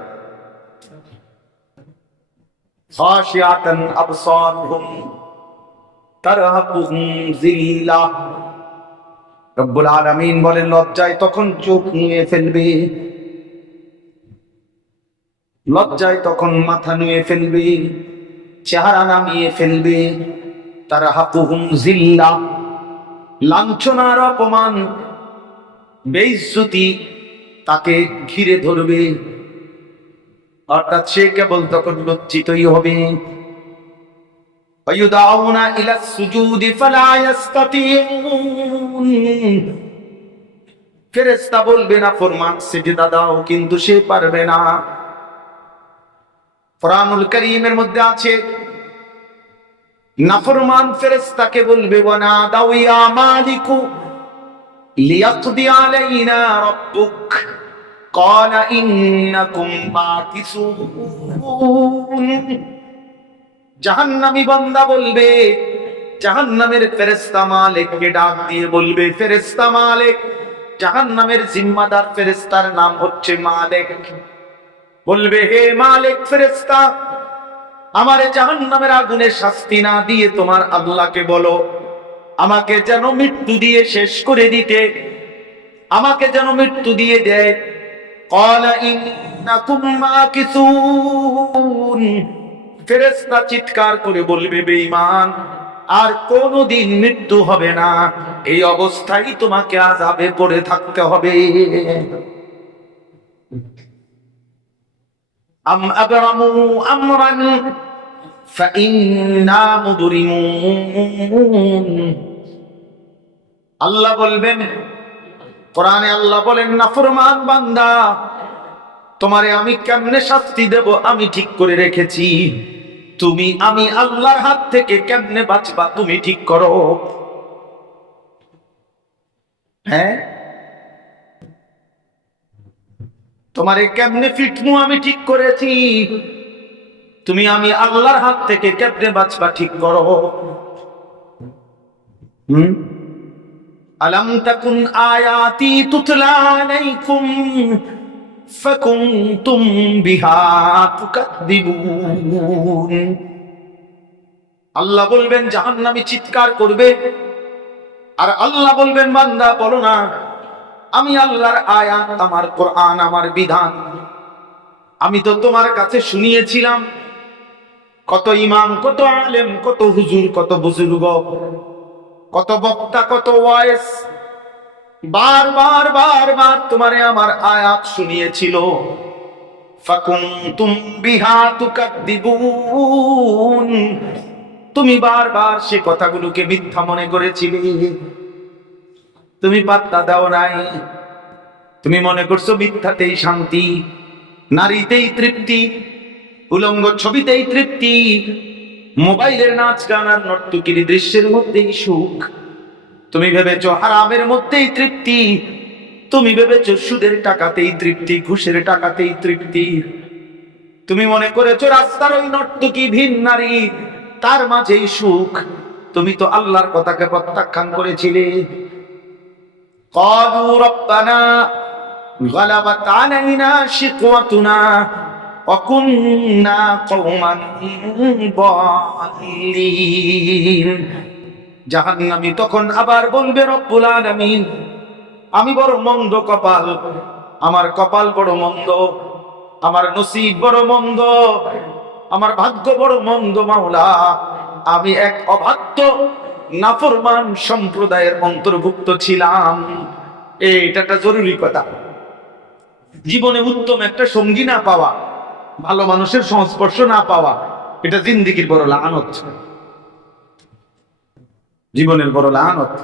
খাশিয়াতান আবসারুহুম তারহাকুহুম যিল্লাহ। রব্বুল আলামিন বলেন, লজ্জায় তখন চোখ নিয়ে ফেলবে, লজ্জায় তখন মাথা নুয়ে ফেলবে, চেহারা নামিয়ে ফেলবে। তারহাকুহুম যিল্লাহ, লাঞ্ছনার অপমান বেইজ্জতি তাকে ঘিরে ধরবে, অর্থাৎ সে কেবল তখন লজ্জিতই হবে। ওয়ায়ুদাউনা ইলা সুজুদি ফালা ইস্তাতিউন, ফেরেশতা বলবে না ফরমান সিজদা দাও, কিন্তু সে পারবে না। কোরআনুল কারীমের মধ্যে আছে, নাফরমান ফেরেশতাকে বলবে, ওয়ানা দাউ ইয়া মালিকু লিয়াকদি আলাইনা রাব্বুক ক্বালা ইন্নাকুম মাকিসুন। জাহান্নামী বান্দা বলবে, জাহান্নামের ফেরেশতা মালিককে ডাক দিয়ে বলবে, ফেরেশতা মালিক, জাহান্নামের জিম্মাদার ফেরেশতার নাম হচ্ছে মালিক, বলবে, হে মালিক ফেরেশতা, আমারে জাহান্নামের আগুনে শাস্তি না দিয়ে তোমার আল্লাহকে বলো আমাকে যেন মৃত্যু দিয়ে শেষ করে দিতে, আমাকে যেন মৃত্যু দিয়ে দেয়। ক্বালা ইন্নাকুম মাকিসুন, ফেরেশতা চিৎকার করে বলবে, বেঈমান, আর কোনদিন মৃত্যু হবে না, এই অবস্থায় তোমাকে আযাবে পড়ে থাকতে হবে। আম আবরামু আমরান ফাইন্না মুবরিমুন। আল্লাহ বলবেন, কোরআনে আল্লাহ বলেন, নাফরমান বান্দা, তোমারে আমি কেমনে শাস্তি দেব আমি ঠিক করে রেখেছি, তুমি আমি আল্লাহর হাত থেকে কেমনে বাঁচবা তুমি ঠিক করো। হ্যাঁ, তোমারে কেমনে ফিটমু আমি ঠিক করেছি, তুমি আমি আল্লাহর হাত থেকে কেমনে বাঁচবা ঠিক করো। আলাম তাকুন আয়াতি তুতলা আলাইকুম ফাকুনতুম বিহা তুকাদ্দিবুন। আল্লাহ বলবেন জাহান্নামী চিৎকার করবে, আর আল্লাহ বলবেন বান্দা বলো না আমি আল্লাহর আয়াত, আমার কোরআন, আমার বিধান আমি তো তোমার কাছে শুনিয়েছিলাম। কত ইমাম, কত আলেম, কত হুজুর, কত বুজুর্গ, কত বক্তা, কত ওয়াইজ বারবার বারবার তোমারে আমার আয়াত শুনিয়েছিল। ফাকুনতুম বিহা তুকাদ্দিবুন, তুমি বারবার সে কথাগুলোকে মিথ্যা মনে করেছিলে, তুমি পাত্তা দাও নাই। তুমি মনে করছো মিথ্যাতেই শান্তি, নারীতেই তৃপ্তি, উলঙ্গ ছবিতেই তৃপ্তি, মোবাইলের নাচ গান আর নর্তকীর দৃশ্যের মধ্যেই সুখ। তুমি ভেবেছো হারামের মধ্যেই তৃপ্তি, তুমি ভেবেছো সুদের টাকাতেই তৃপ্তি, ঘুষের টাকাতেই তৃপ্তি। তুমি মনে করেছো রাস্তার ওই নর্তকী ভিন নারী তার মাঝেই সুখ। তুমি তো আল্লাহর কথাকে প্রত্যাখ্যান করেছিলে। ক্বালু রাব্বানা গালাবাত আলাইনা শিকওয়াতুনা ওয়া কুননা কওমান দাল্লিন। জাহান্নামী তখন আবার বলবে রব্বুল আলামিন আমি বড় মন্দ কপাল, আমার কপাল বড় মন্দ, আমার নসিব বড় মন্দ, আমার ভাগ্য বড় মন্দ মাওলা। আমি এক অবাধ্য নাফরমান সম্প্রদায়ের অন্তর্ভুক্ত ছিলাম। এটা একটা জরুরি কথা। জীবনে উত্তম একটা সঙ্গী না পাওয়া, ভালো মানুষের সংস্পর্শ না পাওয়া, এটা জিন্দেগির বড় লানত, জীবনের বড় লানত।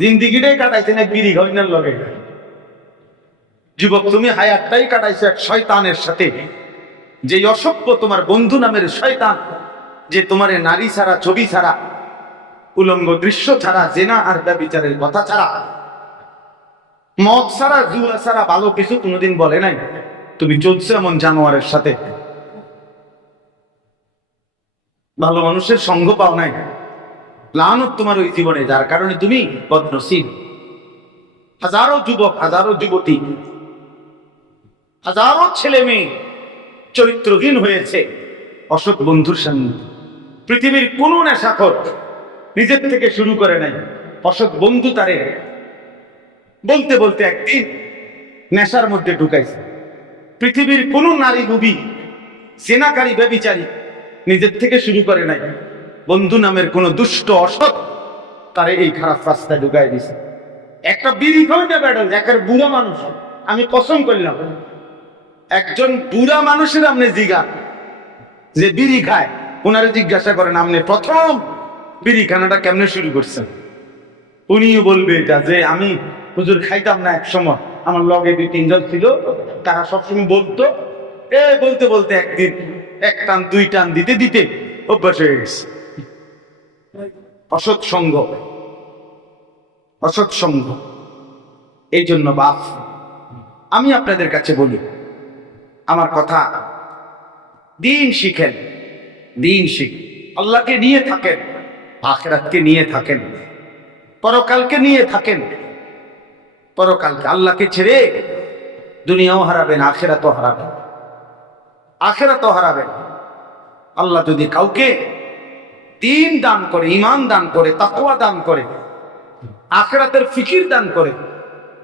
জিন্দেগিটাই কাটাইছেন এক বিড়ি ঘইনার লগে। যুবক তুমি হায়াতটাই কাটাইছো এক শয়তানের সাথে, যে অসভ্য তোমার বন্ধু নামের শয়তান, যে তোমারে নারী ছাড়া, ছবি ছাড়া, উলঙ্গ দৃশ্য ছাড়া, জেনা আর ব্যভিচারের কথা ছাড়া, মদ ছাড়া, জুয়া ছাড়া ভালো কিছু কোনোদিন বলে নাই। তুমি চলছো এমন জানোয়ারের সাথে, ভালো মানুষের সঙ্গ পাও নাই। লানত তোমার ওই জীবনে, যার কারণে তুমি বদনসিব। হাজারো যুবক, হাজারো যুবতী, হাজারো ছেলে মেয়ে চরিত্রহীন হয়েছে অসৎ বন্ধুর সঙ্গে। পৃথিবীর কোন নেশাখোর নিজের থেকে শুরু করে নাই, অসৎ বন্ধু তারে বলতে বলতে একদিন নেশার মধ্যে ঢুকাইছে। পৃথিবীর কোন নারী লুবি, সেনাকারী, ব্যভিচারী নিজের থেকে শুরু করে নাই, বন্ধু নামের কোন দুষ্ট অসৎ তারে এই খারাপ রাস্তায় ঢুকাই দিছে। একটা বিড়ি খাওয়া ব্যাটল, একের বুড়া মানুষ, আমি কসম করলাম একজন বুড়া মানুষের আপনি জিগা যে বিড়ি খায়, ওনারে জিজ্ঞাসা করেন আপনি প্রথম বিড়ি খানাটা কেমনে শুরু করছেন, উনিও বলবে এটা যে আমি হুজুর খাইতাম না এক সময়, আমার লগে 2-3 জন ছিল, তারা সবসময় বলতো। বলতে বলতে একদিন 1 টান 2 টান দিতে দিতে অভ্যাস হয়ে গেছে। অসৎ সঙ্গ, অসৎ সঙ্গ। এই জন্য বাপ, আমি আপনাদের কাছে বলি আমার কথা, দিন শিখেন, দিন শিখ, আল্লাহকে নিয়ে থাকেন, আখিরাতকে নিয়ে থাকেন, পরকালকে নিয়ে থাকেন। পরকালকে আল্লাহকে ছেড়ে দুনিয়াও হারাবেন, আখিরাতও হারাবেন, আখিরাতও হারাবেন। আল্লাহ যদি কাউকে দিন দান করে, ঈমান দান করে, তাকওয়া দান করে, আখিরাতের ফিকির দান করে,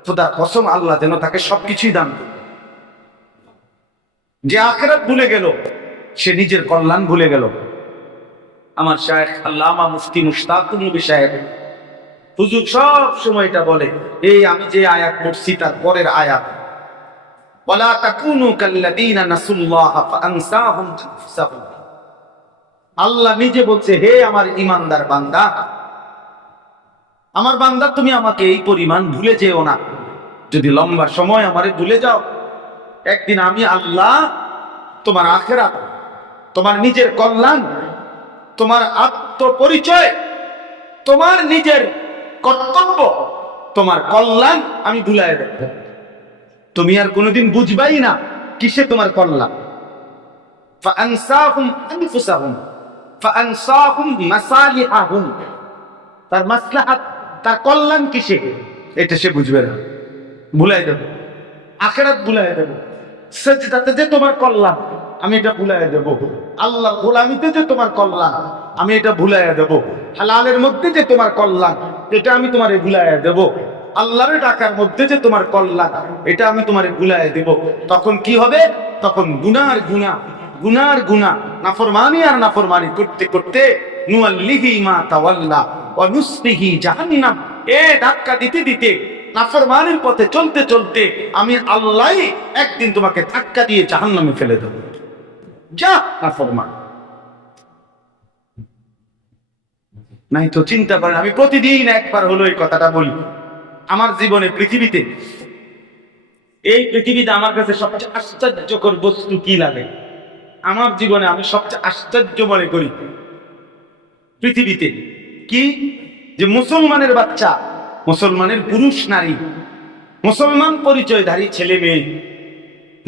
খোদার কসম আল্লাহ যেন তাকে সবকিছুই দান করে। যে আখিরাত ভুলে গেল সে নিজের কল্যাণ ভুলে গেল। আমার শায়েখ আল্লামা মুফতি মুশতাকুর নবী সাহেব হুজুর সব সময় এটা বলে, এই আমি যে আয়াত পড়ছি তার পরের আয়াত, ওয়ালা তাকুনু কাল্লাযীনা নাসুল্লাহ ফাআনসাহুম আনফুসাহুম। আল্লাহ নিজে বলছে, হে আমার ঈমানদার বান্দা, আমার বান্দা তুমি আমাকে এই পরিমাণ ভুলে যেও না। যদি লম্বা সময় আমারে ভুলে যাও, একদিন আমি আল্লাহ তোমার আখিরাত, তোমার নিজের কল্যাণ, তোমার আত্মপরিচয়, তোমার নিজের কর্তব্য, তোমার কল্যাণ আমি ভুলাই দেব। তুমি আর কোনোদিন বুঝবাই না কিসে তোমার কল্যাণ। ফাআনসাহুম আনফুসাহুম ফাআনসাহুম মাসালিহাহুম, তার মাসলাহাত, তার কল্যাণ কিসে এটা সে বুঝবে না, ভুলাই দেব, আখিরাত ভুলাই দেব। সেজদাতে যে তোমার কল্যাণ আমি এটা ভুলাইয়া দেব, আল্লাহর গোলামিতে যে তোমার কল্যাণ আমি এটা ভুলাইয়া দেব, হালালের মধ্যে যে তোমার কল্যাণ এটা আমি তোমারে ভুলাইয়া দেব, আল্লাহর ডাকার মধ্যে যে তোমার কল্যাণ এটা আমি তোমারে ভুলাইয়া দেব। তখন কি হবে? তখন গুনার গুনাহ, গুনার গুনাহ, নাফরমানি আর নাফরমানি করতে করতে নুয়াল্লিহি মা তাওয়াল্লা ওয়া নুসলিহি জাহান্নাম, এ ধাক্কা দিতে দিতে নাফরমানির পথে চলতে চলতে আমি আল্লাহ একদিন তোমাকে ধাক্কা দিয়ে জাহান্নামে ফেলে দেব। যা নাফরমান। নাই তো চিন্তা করেন, আমি প্রতিদিন একবার হলো এই কথাটা বলি। আমার জীবনে পৃথিবীতে, এই পৃথিবীতে আমার কাছে সবচেয়ে আশ্চর্যকর বস্তু কি লাগে? আমার জীবনে আমি সবচেয়ে আশ্চর্য মনে করি পৃথিবীতে কি, যে মুসলমানের বাচ্চা, মুসলমানের পুরুষ নারী, মুসলমান পরিচয়ধারী ছেলে মেয়ে,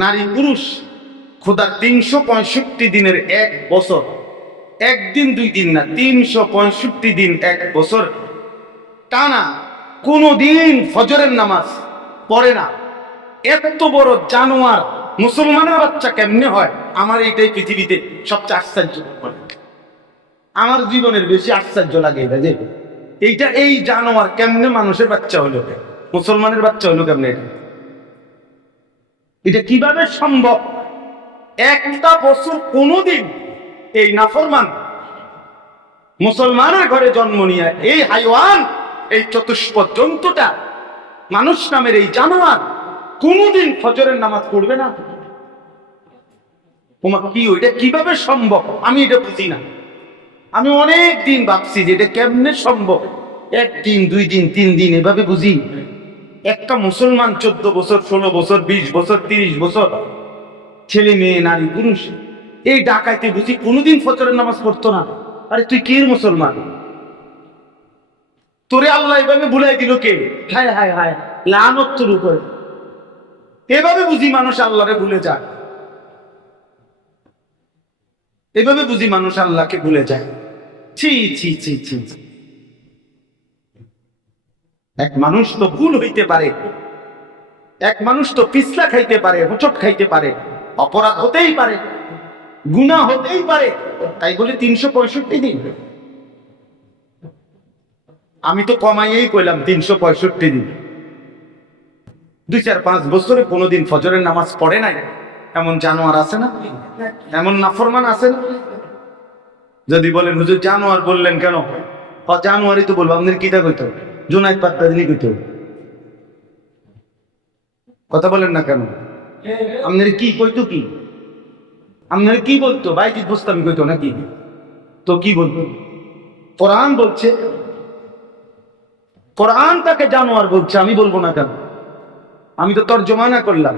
নারী পুরুষ, খোদার 365 দিনের এক বছর, একদিন দুই দিন না, 365 দিন এক বছর টানা কোনদিন ফজরের নামাজ পড়ে না। এত বড় জানোয়ার মুসলমানের বাচ্চা কেমনে হয়? আমার এইটাই পৃথিবীতে সবচেয়ে আশ্চর্য। আমার জীবনের বেশি আশ্চর্য লাগে এটা, যে এইটা, এই জানোয়ার কেমনে মানুষের বাচ্চা হলো, মুসলমানের বাচ্চা হলো কেমনে? এটা কিভাবে সম্ভব? একটা বছর কোনদিন এই নাফরমান মুসলমানের ঘরে জন্ম নিয়ে এই হাইওয়ান, এই চতুষ্পদ জন্তুটা, মানুষ নামের এই জানোয়ার কোনদিন ফজরের নামাজ পড়বে না? তোমার কি ওইটা কিভাবে সম্ভব? আমি এটা বুঝি না। আমি অনেক দিন ভাবছি যে এটা কেমনে সম্ভব, একদিন দুই দিন তিন দিন এভাবে বুঝি। একটা মুসলমান 14 বছর 16 বছর 20 বছর 30 বছর ছেলে মেয়ে নারী পুরুষ, এই ডাকাইতে বুঝি কোনোদিন ফজরের নামাজ পড়তো না। আরে তুই কি মুসলমান? তোরে আল্লাহ এভাবে ভুলাই দিল কে? হায় হায় হায়, লানত তোর উপরে। এভাবে বুঝি মানুষ আল্লাহরে ভুলে যায়, এভাবে বুঝি মানুষ আল্লাহকে ভুলে যায়। ছি ছি ছি ছি। এক মানুষ তো ভুল হইতে পারে, এক মানুষ তো পিছলা খাইতে পারে, হোঁচট খাইতে পারে, অপরাধ হতেই পারে, গুনাহ হতেই পারে, তাই বলে 365 দিন? আমি তো কমাইয়েই কইলাম 365 দিন। 2-4-5 বছরে কোনোদিন ফজরের নামাজ পড়ে নাই এমন জানোয়ার আছে না? এমন নাফরমান আছে না? যদি বলেন হুজুর জানোয়ার বললেন কেন? জানুয়ারি তো বলবো, আপনার কিতা কইতো? জুনাইদ পাত্তাদিনী কইতো। কথা বলেন না কেন? আপনার কি কইতো? কি আপনার কি বলতো? বাইজিদ বুস্তামি কইতো নাকি? তো কি বলতো? কোরআন বলছে, কোরআন তাকে জানোয়ার বলছে, আমি বলবো না কেন? আমি তো তর্জমা না করলাম।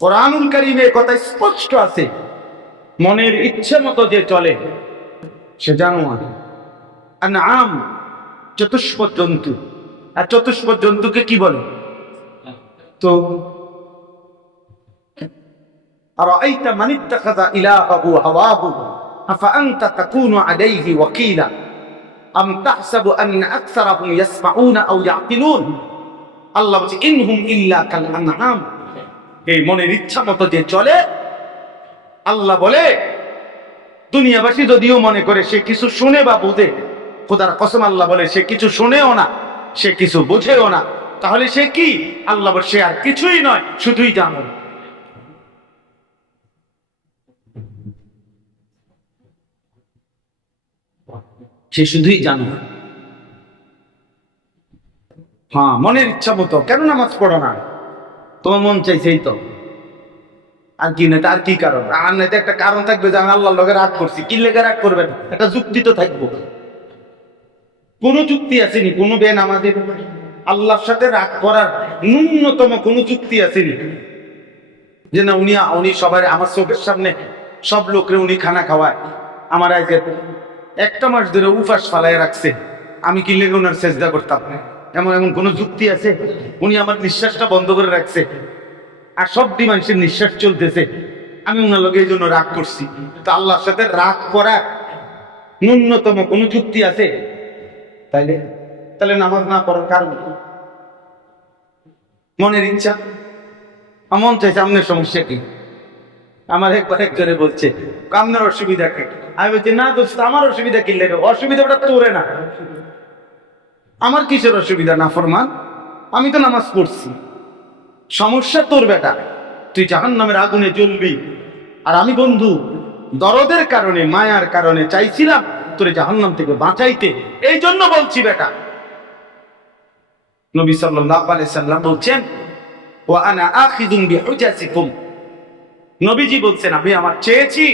কোরআনুল কারীমে কথা স্পষ্ট আছে, মনের ইচ্ছে মতো যে চলে সে জানোয়ার। আনআম চতুষ্পদ জন্তু। আর চতুষ্পদ জন্তুকে কি বলে? তো আরাআইতা মান ইত্তাখাযা ইলাহাহু হাওয়াহু আফাআনতা তাকুনু আলাইহি ওয়াকিলা আম তাহসাবু আন্না আকসারাহুম ইয়াসমাউনা আও ইয়াকিলুন। আল্লাহ বলছে ইনহুম ইল্লা কাল আনআম। এই মনের ইচ্ছা মতো যে চলে, আল্লাহ বলে দুনিয়াবাসী যদিও মনে করে সে কিছু শুনে বা বোঝে, খোদার কসম আল্লাহ বলে সে কিছু শুনেও না, সে কিছু বোঝেও না। তাহলে সে কি? আল্লাহ বলে সে আর কিছুই নয়, শুধুই জানোয়ার। সে শুধুই জানোয়ার। হ্যাঁ, মনের ইচ্ছা মতো। কেন নামাজ পড়ো না? তোমার মন চাইছেই তো, আর কি না? আর কি কারণ? আর না একটা কারণ থাকবে যে আমি আল্লাহর লগে রাগ করছি। কি লেগে রাগ করবেন? একটা যুক্তি তো থাকবো। কোন যুক্তি আসেনি কোন বেনামাজের আল্লাহর সাথে রাগ করার ন্যূনতম কোন যুক্তি আসেনি যে না উনি সবাই আমার চোখের সামনে সব লোকরে উনি খানা খাওয়ায়, আমার আজকে 1 মাস ধরে উপাস ফালায় রাখছে, আমি কি লেগে ওনার সেজদা করতাম? এমন এমন কোন যুক্তি আছে? উনি আমার নিঃশ্বাসটা বন্ধ করে রাখছে আর সব মানুষের নিঃশ্বাস চলতেছে, আমি ওনার লগে এই জন্য রাগ করছি। তো আল্লাহর সাথে রাগ করার ন্যূনতম কোন যুক্তি আছে? তাহলে নামাজ না পড়ার কারণ মনের ইচ্ছা। মন চাইছে আপনার সমস্যা কি? আমার একবার একজনে বলছে আপনার অসুবিধা কি? আমি বলছি না দোস্ত, আমার অসুবিধা কি লেগে? অসুবিধাটা তোরে না, আমার কিসের অসুবিধা? না ফরমান, আমি তো নামাজ পড়ছি। সমস্যা তোর বেটা, তুই জাহান্নামের আগুনে জ্বলবি। আর আমি বন্ধু দরদের কারণে, মায়ার কারণে চাইছিলাম তোরে জাহান্নাম থেকে বাঁচাইতে, এই জন্য বলছি বেটা। নবী সাল্লাল্লাহু আলাইহি সাল্লাম বলছেন ওয়া আনা আখিযুন বিহুজাতিকুম, নবীজি বলছেন আমি আমার চেয়েছি,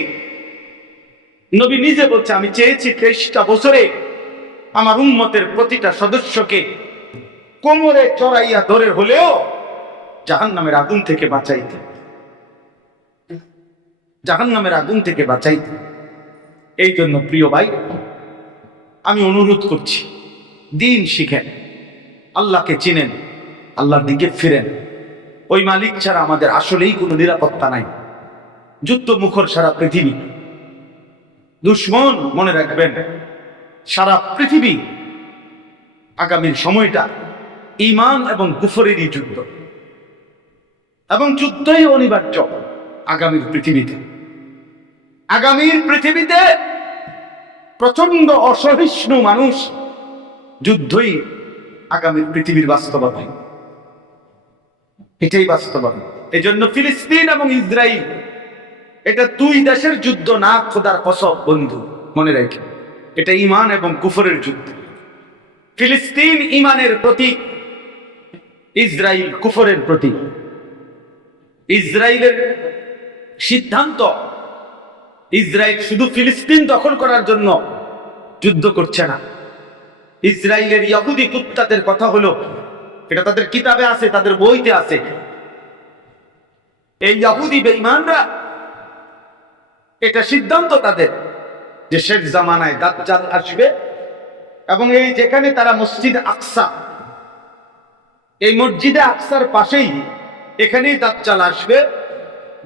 নবী নিজে বলছে আমি চেয়েছি 23টা বছরে আমার উম্মতের প্রতিটা সদস্যকে কোমরে চড়াইয়া ধরে হলেও জাহান্নামের আগুন থেকে বাঁচাইতে, জাহান্নামের আগুন থেকে বাঁচাইতে। এই জন্য প্রিয় ভাই, আমি অনুরোধ করছি দিন শিখেন, আল্লাহকে চিনেন, আল্লাহর দিকে ফিরেন। ওই মালিক ছাড়া আমাদের আসলেই কোনো নিরাপত্তা নাই। যুদ্ধ মুখর সারা পৃথিবী, দুশ্মন মনে রাখবেন সারা পৃথিবী। আগামীর সময়টা ঈমান এবং কুফরেরই যুদ্ধ, এবং যুদ্ধই অনিবার্য আগামীর পৃথিবীতে। আগামীর পৃথিবীতে প্রচন্ড অসহিষ্ণু মানুষ, যুদ্ধই আগামীর পৃথিবীর বাস্তবতা, এটাই বাস্তবতা। এই জন্য ফিলিস্তিন এবং ইসরায়েল এটা দুই দেশের যুদ্ধ না, খোদার কসম বন্ধু মনে রাখে, এটা ঈমান এবং কুফরের যুদ্ধ। ফিলিস্তিন ঈমানের প্রতীক, ইসরায়েল কুফরের প্রতীক। ইসরায়েলের সিদ্ধান্ত, ইসরায়েল শুধু ফিলিস্তিন দখল করার জন্য যুদ্ধ করছে না। ইসরায়েলের ইহুদি কুত্তাদের কথা হলো, এটা তাদের কিতাবে আছে, তাদের বইতে আছে, এই ইহুদি বেঈমানরা এটা সিদ্ধান্ত তাদের যে শেষ জামানায় দাজ্জাল আসবে, এবং এই যেখানে তারা মসজিদ আকসা, এই মসজিদে আকসার পাশেই এখানেই দাজ্জাল আসবে।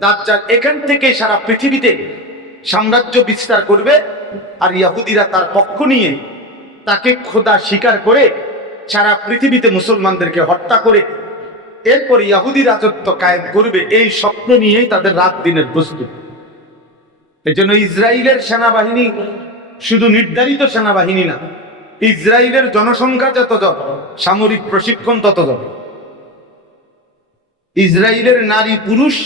দাজ্জাল এখান থেকে সারা পৃথিবীতে সাম্রাজ্য বিস্তার করবে, আর ইহুদিরা তার পক্ষ নিয়ে তাকে খোদা স্বীকার করে সারা পৃথিবীতে মুসলমানদেরকে হত্যা করে এরপর ইহুদি রাজত্ব কায়েম করবে। এই স্বপ্ন নিয়েই তাদের রাত দিনের প্রস্তুত। এই জন্য ইসরায়েলের সেনাবাহিনী শুধু নির্ধারিত সেনাবাহিনী না, ইসরায়েলের জনসংখ্যা যতজন, সামরিক প্রশিক্ষণ ততজন। ইসরায়েলের নারী পুরুষ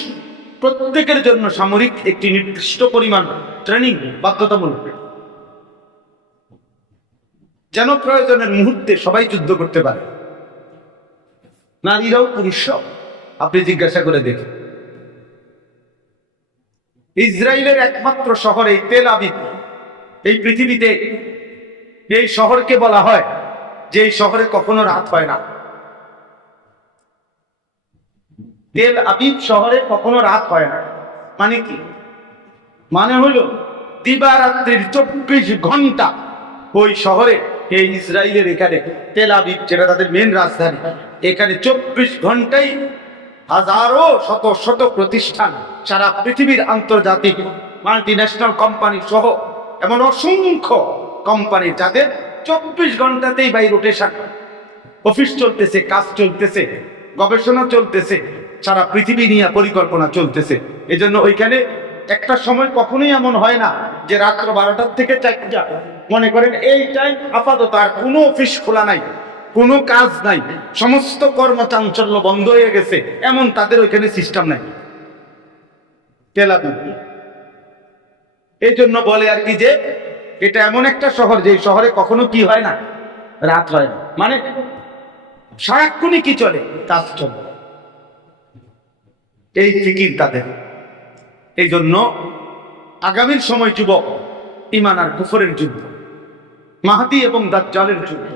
প্রত্যেকের জন্য সামরিক একটি নির্দিষ্ট পরিমাণ ট্রেনিং বাধ্যতামূলক, যেন প্রয়োজনের মুহূর্তে সবাই যুদ্ধ করতে পারে, নারীরাও পুরুষরাও। আপনি জিজ্ঞাসা করে দেখুন, ইসরায়েলের একমাত্র শহর এই তেল আবিব, এই পৃথিবীতে এই শহরকে বলা হয় যে এই শহরে কখনো রাত হয় না। তেল আবিব শহরে কখনো রাত হয় না মানে কি? মানে হলো দিবারাত্রির 24 ঘন্টা ওই শহরে, এই ইসরায়েলের এখানে তেল আবিব যেটা তাদের মেন রাজধানী, এখানে 24 ঘন্টাই হাজারো শত শত প্রতিষ্ঠান, সারা পৃথিবীর আন্তর্জাতিক মাল্টিন্যাশনাল কোম্পানি সহ এমন অসংখ্য কোম্পানি যাদের 24 ঘন্টাতেই বাই রোটেশন, অফিস চলতেছে, কাজ চলতেছে, গবেষণা চলতেছে, সারা পৃথিবী নিয়ে পরিকল্পনা চলতেছে। এজন্য ওইখানে একটা সময় কখনোই এমন হয় না যে রাত্র 12টার থেকে 4টা, মনে করেন এই টাইম আপাতত আর কোনো অফিস খোলা নাই, কোনো কাজ নাই, সমস্ত কর্মচাঞ্চল্য বন্ধ হয়ে গেছে, এমন তাদের ওইখানে সিস্টেম নাই। তেল আবিব এই জন্য বলে আর কি যে এটা এমন একটা শহর যে শহরে কখনো কি হয় না, রাত হয় না, মানে সারাক্ষণই কি চলে, কাজ চলে, এই ফিকির তাদের। এই জন্য আগামীর সময় যুবক ঈমান আর কুফরের যুদ্ধ, মাহদী এবং দাজ্জালের যুদ্ধ,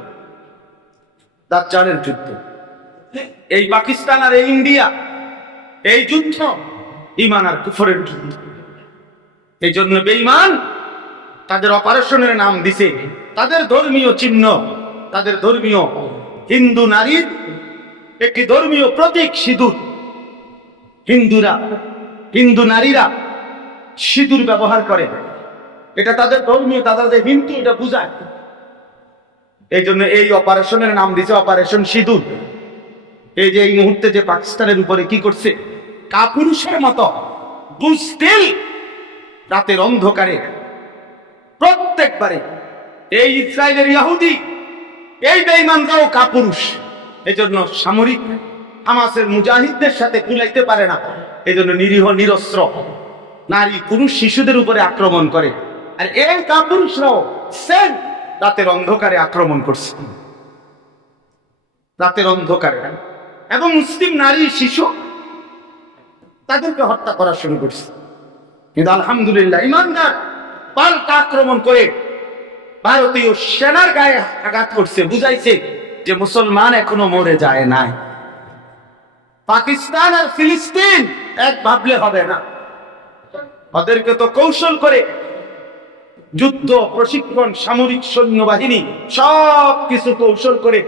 দাজ্জালের যুদ্ধ। এই পাকিস্তান আর এই ইন্ডিয়া, এই যুদ্ধ ঈমান আর কুফরের যুদ্ধ। এই জন্য বেঈমান তাদের অপারেশনের নাম দিছে, তাদের ধর্মীয় চিহ্ন, তাদের ধর্মীয় হিন্দু নারীর একটি ধর্মীয় প্রতীক সিঁদুর। হিন্দু নারীরা সিঁদুর ব্যবহার করে, এটা তাদের ধর্মীয়, তাদের হিন্দু, এটা বুঝায়। এই জন্য এই অপারেশনের নাম দিছে অপারেশন সিঁদুর। এই যে এই মুহূর্তে যে পাকিস্তানের উপরে কি করছে, কাপুরুষের মতো বুঝতিল রাতের অন্ধকারে প্রত্যেকবারে এই ইসরায়েলের ইহুদি এই বেঈমানরাও কাপুরুষ। এজন্য সামরিক হামাসের মুজাহিদদের সাথে কুলাইতে পারে না, এজন্য নিরীহ নিরস্ত্র নারী পুরুষ শিশুদের উপরে আক্রমণ করে। আর এই কাপুরুষরাও সেম রাতের অন্ধকারে আক্রমণ করছে, রাতের অন্ধকারে, এবং মুসলিম নারী শিশু তাদেরকে হত্যা করা শুরু করছে। কিন্তু আলহামদুলিল্লাহ ইমানদার পাল্টা আক্রমণ করে ভারতীয় সেনার গায়ে আঘাত করছে, বুঝাইছে যে মুসলমান এখনো মরে যায় নাই। পাকিস্তান আর ফিলিস্তিন এক ভাবলে হবে না, ওদেরকে তো কৌশল করে যুদ্ধ প্রশিক্ষণ, সামরিক সৈন্যবাহিনী সব কিছু কৌশল করে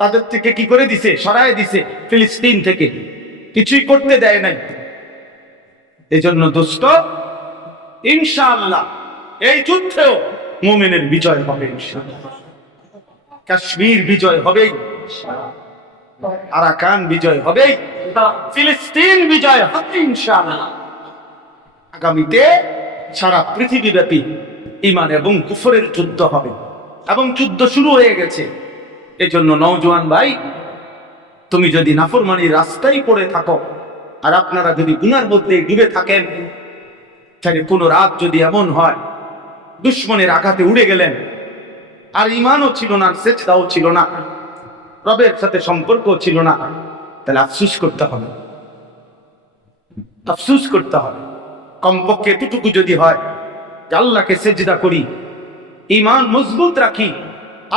তাদের থেকে কি করে দিছে, সরায় দিছে ফিলিস্তিন থেকে, কিছুই করতে দেয় নাই। এই জন্য দোস্ত, ইনশাআল্লাহ এই যুদ্ধেও মুমিনের বিজয় হবে ইনশাআল্লাহ। কাশ্মীর বিজয় হবেই, আরাকান বিজয় হবেই, ফিলিস্তিন বিজয় হবে ইনশাআল্লাহ। আগামীতে সারা পৃথিবীব্যাপী ঈমান এবং কুফরের যুদ্ধ হবে, এবং যুদ্ধ শুরু হয়ে গেছে। এজন্য নওজোয়ান ভাই, তুমি যদি নাফরমানির রাস্তায় পড়ে থাকো, আর আপনারা যদি গুনার মধ্যে ডুবে থাকেন, তাহলে কোন রাত যদি এমন হয় দুশ্মনের আঘাতে উড়ে গেলেন, আর ঈমানও ছিল না, সেজদাও ছিল না, রবের সাথে সম্পর্ক ছিল না, তাহলে আফসোস করতে হবে, আফসোস করতে হবে। কমপক্ষে এতটুকু যদি হয় যে আল্লাহকে সেজদা করি, ঈমান মজবুত রাখি,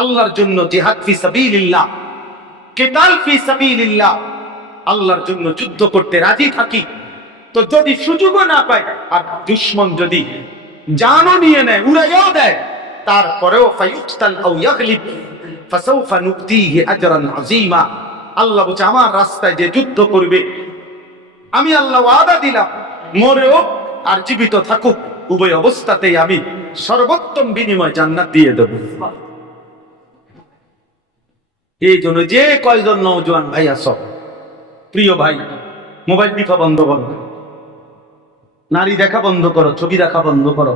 আল্লাহর জন্য জিহাদ ফি সাবিলিল্লাহ, কিতাল ফি সাবিলিল্লাহ, আল্লাহর জন্য যুদ্ধ করতে রাজি থাকি, তো যদি সুযোগও না পাই, আর দুশমন যদি জানও নিয়ে নেয়, উড়াইয়াও দেয়, তারপরেও ফায়ুকতাল আও ইয়াগলিব ফাসাউফা নুকতিহি আজরান আযীমা। আল্লাহ বলছে, আমার রাস্তায় যে যুদ্ধ করবে, আমি আল্লাহ ওয়াদা দিলাম, মরেও আর জীবিত থাকুক, উভয় অবস্থাতেই আমি সর্বোত্তম বিনিময় জান্নাত দিয়ে দেব। এই জন্য যে কয়জন নওজোয়ান ভাই আছো, প্রিয় ভাই, মোবাইল টিপা বন্ধ করো, নারী দেখা বন্ধ করো, ছবি দেখা বন্ধ করো।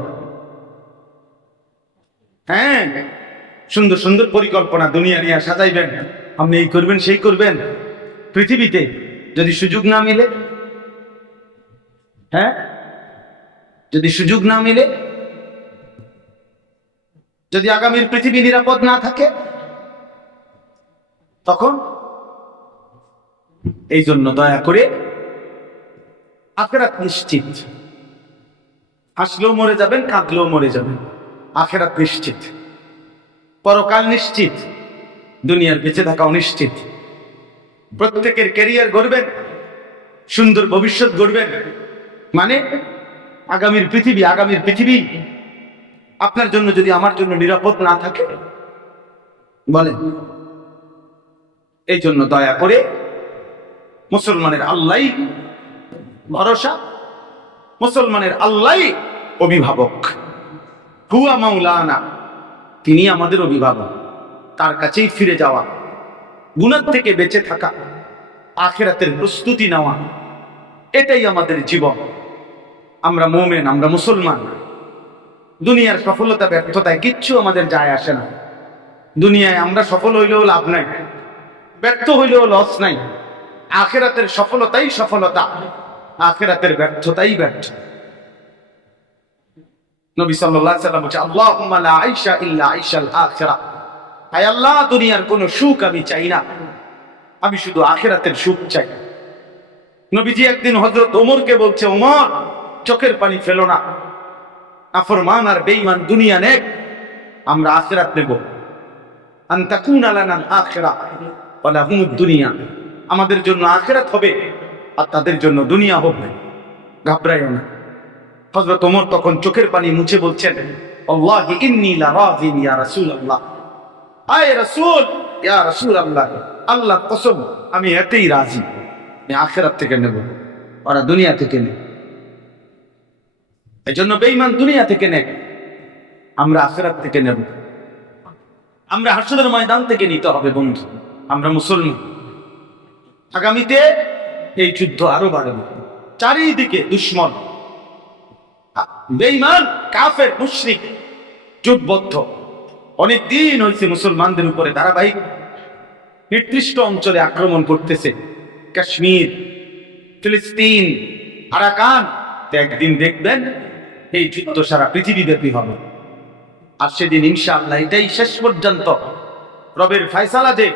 হ্যাঁ, সুন্দর সুন্দর পরিকল্পনা দুনিয়া নিয়ে সাজাইবেন, আপনি এই করবেন সেই করবেন। পৃথিবীতে যদি সুযোগ না মিলে, হ্যাঁ, যদি সুযোগ না মিলে, যদি আগামীর পৃথিবী নিরাপদ না থাকে, তখন এই জন্য দয়া করে আখিরাত নিশ্চিত। হাসলেও মরে যাবেন, কাঁদলেও মরে যাবেন, আখিরাত নিশ্চিত, পরকাল নিশ্চিত, দুনিয়ার বেঁচে থাকা অনিশ্চিত। প্রত্যেকের ক্যারিয়ার গড়বেন, সুন্দর ভবিষ্যৎ গড়বেন, মানে আগামীর পৃথিবী আপনার জন্য যদি আমার জন্য নিরাপদ না থাকে, বলেন। এই জন্য দয়া করে মুসলমানের আল্লাহই ভরসা, মুসলমানের আল্লাহই অভিভাবক, হুয়া মাওলানা, তিনি আমাদের অভিভাবক, তার কাছেই ফিরে যাওয়া, গুনাহ থেকে বেঁচে থাকা, আখিরাতের প্রস্তুতি নেওয়া, এটাই আমাদের জীবন। আমরা মুমিন, আমরা মুসলমান। দুনিয়ার সফলতা ব্যর্থতায় কিচ্ছু আমাদের যায় আসে না। দুনিয়ায় আমরা সফল হইলেও লাভ নাই, ব্যর্থ হইলেও লস নাই। আখিরাতের সফলতাই সফলতা, আখিরাতের ব্যর্থতাই ব্যর্থ। নবী সাল্লাল্লাহু আলাইহি ওয়াসাল্লাম বলেন, আল্লাহুম্মা লা আইশা ইল্লা আইশাল আখিরাহ। আয় আল্লাহ, দুনিয়ার কোনো সুখ আমি চাই না, আমি শুধু আখিরাতের সুখ চাই। নবীজি একদিন হযরত ওমরকে বলছে, ওমর, চোখের পানি ফেলো না, নাফরমান আর বেঈমান দুনিয়া নেক, আমরা আখিরাত নেব। আন তাকুনা লানাল আখিরাহ ওয়া লাহুমুদ দুনিয়া, আমাদের জন্য আখিরাত হবে আর তাদের জন্য দুনিয়া হবে, ঘাবড়াইও না। হযরত ওমর তখন চোখের পানি মুছে বলছেন, আল্লাহি ইন্নী লারাযিন ইয়া রাসূলুল্লাহ, আয় রাসূল, ইয়া রাসূলুল্লাহ, আল্লাহ কসম, আমি এতেই রাজি, আমি আখিরাত থেকে নেব, ওরা দুনিয়া থেকে নেব। এই জন্য বেঈমান দুনিয়া থেকে নেয়, আমরা আখিরাত থেকে নেব, আমরা হাসরের ময়দান থেকে নিতে হবে। বন্ধু, আমরা মুসলমান, আগামীতে এই যুদ্ধ আরো বাড়বে, চারিদিকে দুশ্মন, বেঈমান, কাফের, মুশরিক জোটবদ্ধ। অনেক দিন হয়েছে মুসলমানদের উপরে ধারাবাহিক নির্দিষ্ট অঞ্চলে আক্রমণ করতেছে, কাশ্মীর, ফিলিস্তিন, আরাকান। একদিন দেখবেন এই যুদ্ধ সারা পৃথিবীব্যাপী হবে। আর সেদিন ইনশাআল্লাহ এটাই শেষ পর্যন্ত রবের ফয়সালা যে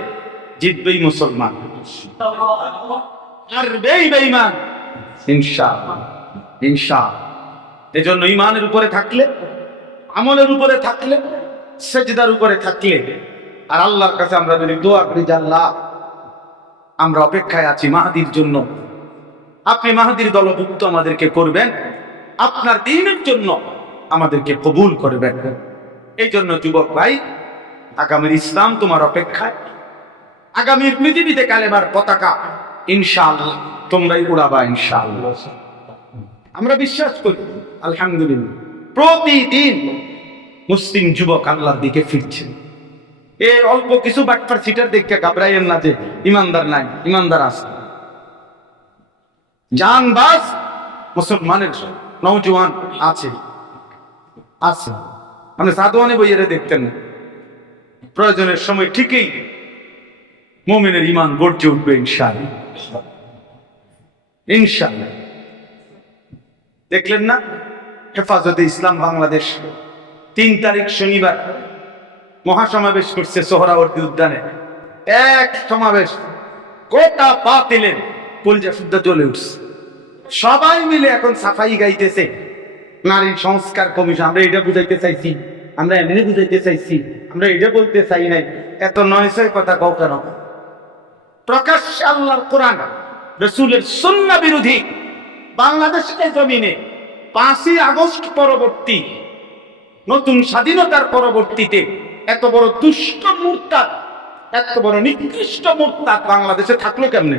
জিতবেই মুসলমান, হারবেই বেঈমান ইনশাআল্লাহ, ইনশাআল্লাহ। এজন্য ঈমানের উপরে থাকলে, আমলের উপরে থাকলে, সেজদার উপরে থাকলে, আর আল্লাহর কাছে আমরা যদি দোয়া করি যে আল্লাহ আমরা অপেক্ষায় আছি মাহদির জন্য, আপনি মাহদির দলভুক্ত আমাদেরকে করবেন, আপনার দ্বীনের জন্য আমাদেরকে কবুল করবেন। এই জন্য যুবক ভাই, আগামীর ইসলাম তোমার অপেক্ষায়, আগামীর পৃথিবীতে কালেমার পতাকা ইনশাআল্লাহ তোমরাই উড়াবা ইনশাআল্লাহ। আমরা বিশ্বাস করি আলহামদুলিল্লাহ প্রতিদিন মুসলিম যুবক আল্লাহর দিকে ফিরছে। এই অল্প কিছু বাটপার সিটার দেখতে ঘাবড়াইয়েন না যে ইমানদার নাই, ইমানদার আছে। জানবাজ মুসলমানের নওজোয়ান আছে, আছে। মানে সাধুয়ানে বইয়েরে দেখতেন, প্রয়োজনের সময় ঠিকই মুমিনের ঈমান গর্জে উঠবে ইনশাআল্লাহ, ইনশাআল্লাহ। দেখলেন না হেফাজতে ইসলাম বাংলাদেশ 3 তারিখ শনিবার মহাসমাবেশ করছে সোহরাওয়ার্দী উদ্যানে। এক সমাবেশ, গোটা বাতিলের কলজা শুদ্ধা জ্বলে উঠছে। সবাই মিলে এখন সাফাই গাইতেছে, নারী সংস্কার কমিশন। আমরা এটা বুঝাইতে চাইছি, আমরা এমনি বুঝাইতে চাইছি, আমরা এটা বলতে চাই নাই। এত নয়সয় কথা কও কেন? প্রকাশ্যে আল্লাহর কোরআন, রাসূলের সুন্নাহ বিরোধী বাংলাদেশের জমিনে 5ই আগস্ট পরবর্তী, নতুন স্বাধীনতার পরবর্তীতে এত বড় দুষ্ট মুরতাদ, এত বড় নিকৃষ্ট মুরতাদ বাংলাদেশে থাকলো কেমনে?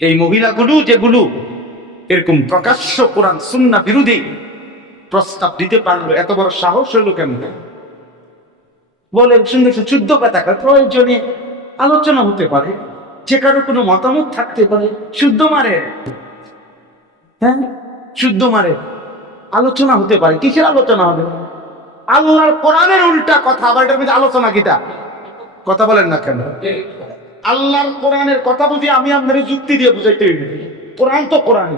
এই মহিলাগুলো যেগুলো এরকম প্রকাশ্য কোরআন সুন্নাহ বিরোধী প্রস্তাব দিতে পারলো, এত বড় সাহস হলো কেমনে? বলে সুন্দর শুদ্ধ কথা, প্রয়োজনে আলোচনা হতে পারে, যে কারো কোনো মতামত থাকতে পারে, শুদ্ধ মারে, হ্যাঁ শুদ্ধ মারে, আলোচনা হতে পারে। কিসের আলোচনা হবে? আল্লাহর কোরআনের উল্টা কথা, আবার এটার মধ্যে আলোচনা কিটা? কথা বলেন না কেন? আল্লাহর কোরআনের কথা বুঝি আমি আপনার যুক্তি দিয়ে বুঝাইতে হইবে? কোরআন তো কোরআন,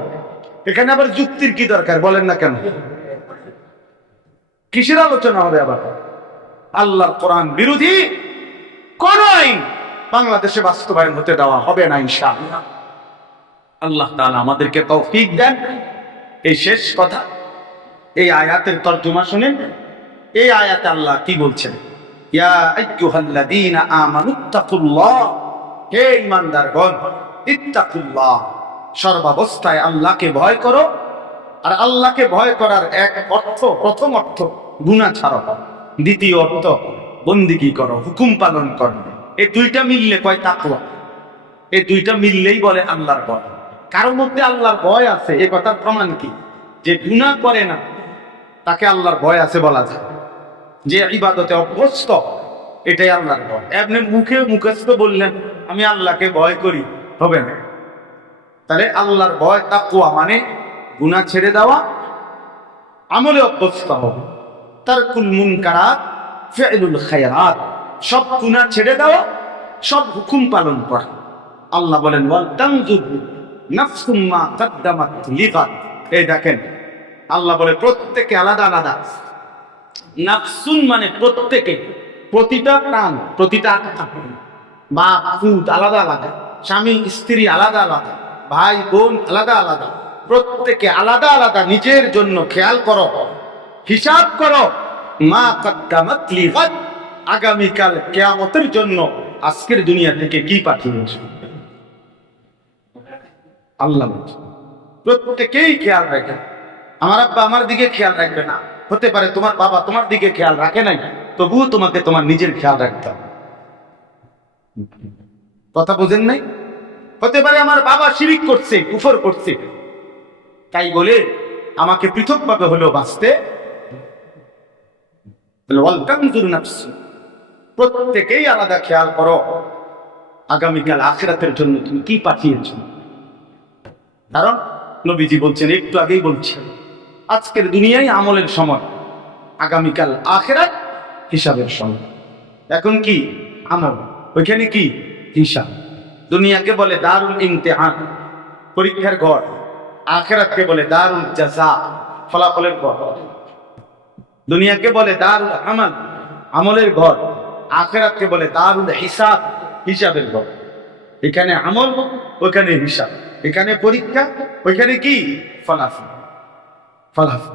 এখানে আবার যুক্তির কি দরকার? বলেন না কেন? কিসের আলোচনা হবে আবার? আল্লাহর কোরআন বিরোধী কোন আইন বাংলাদেশে বাস্তবায়ন হতে দেওয়া হবে না ইনশাআল্লাহ। আল্লাহ তাআলা আমাদেরকে তৌফিক দেন। এই শেষ কথা, এই আয়াতের তরজমা শুনেন। এই আয়াতে আল্লাহ কি বলছেন? ইয়া আইয়ুহাল্লাযীনা আমানুত্তাকুল্লাহ, হে ঈমানদারগণ, ইত্তাকুল্লাহ, সর্বাবস্থায় আল্লাহকে ভয় করো। আর আল্লাহকে ভয় করার এক অর্থ, প্রথম অর্থ গুনাহ ছাড়ো, দ্বিতীয় অর্থ বন্দেগী করো, হুকুম পালন করো। এই দুইটা মিললে কয় তাকওয়া। এই দুইটা মিললেই বলে আল্লাহর ভয়। কারোর মধ্যে আল্লাহর ভয় আছে এ কথার প্রমাণ কি? যে গুনাহ করে না তাকে আল্লাহর ভয় আছে বলা যায়। যে ইবাদতে অভ্যস্ত, এটাই আল্লাহর ভয়। আপনি মুখে মুখস্থ বললেন আমি আল্লাহকে ভয় করি, হবে না। তাহলে আল্লাহর ভয় তাকওয়া মানে গুনাহ ছেড়ে দেওয়া, আমলে অভ্যস্ত হওয়া। তারকুল মুনকারাত, ফি'লুল খায়রাত, সব গুনাহ ছেড়ে দেওয়া, সব হুকুম পালন করা। আল্লাহ বলেন ওয়াল তানজুর নাফসুম মা কাদ্দামাত লিগাদ। এই দেখেন আল্লাহ বলে প্রত্যেকে আলাদা আলাদা। নাফসুন মানে প্রত্যেকে, প্রতিটা প্রাণ, প্রতিটা আত্মা। বাপ পুত আলাদা আলাদা, স্বামী স্ত্রী আলাদা আলাদা, ভাই বোন আলাদা আলাদা, প্রত্যেকে আলাদা আলাদা নিজের জন্য খেয়াল করো, হিসাব করো। মা কাদ্দামাত লিগাদ, আগামীকাল কিয়ামতের জন্য আজকের দুনিয়া থেকে কি পাঠিয়েছে আল্লাহ। প্রত্যেকেই খেয়াল রাখে। আমার আব্বা আমার দিকে খেয়াল রাখবে না, হতে পারে তোমার বাবা তোমার দিকে খেয়াল রাখে নাই, তবুও তোমাকে তোমার নিজের খেয়াল রাখতে হবে। কথা বুঝেন নাই? হতে পারে আমার বাবা শিরিক করছে, কুফর করছে, তাই বলে আমাকে পৃথকভাবে হলেও বাঁচতে। প্রত্যেকেই আলাদা খেয়াল করো, আগামীকাল আখিরাতের জন্য তুমি কি পাঠিয়েছ। কারণ নবীজি বলছেন, একটু আগেই বলছেন, আজকের দুনিয়ায় আমলের সময়, আগামীকাল আখিরাত হিসাবের সময়। এখন কি আমল, ওইখানে কি হিসাব। দুনিয়াকে বলে দারুল ইমতিহান, পরীক্ষার ঘর। আখিরাতকে বলে দারুল জাযা, ফলাফলের ঘর। দুনিয়াকে বলে দারুল আমাল, আমলের ঘর। আখিরাতকে বলে দারুল হিসাব, হিসাবের ঘর। এখানে আমল, ওইখানে হিসাব। এখানে পরীক্ষা, ওইখানে কি ফলাফল। ফলাফল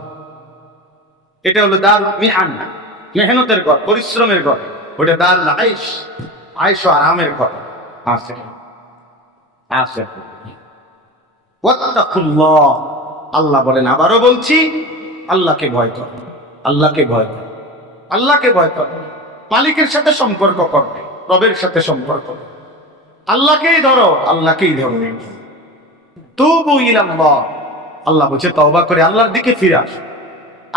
এটা হলো দারুল মিহান, মেহনতের ঘর, পরিশ্রমের ঘর। ওটা দারুল আইশ, আইশ ও আরামের ঘর। আছে আছে। ওয়াত্তাকুল্লাহ, আল্লাহ বলেন, আবারও বলছি, আল্লাহকে ভয় কর, আল্লাহকে ভয় কর, আল্লাহকে ভয় কর। মালিকের সাথে সম্পর্ক কর, রবের সাথে সম্পর্ক কর। আল্লাহকেই ধরো, আল্লাহকেই ধরো। তুবু ইলাল্লাহ, আল্লাহ বলছে তওবা করে আল্লাহর দিকে ফিরে আসো।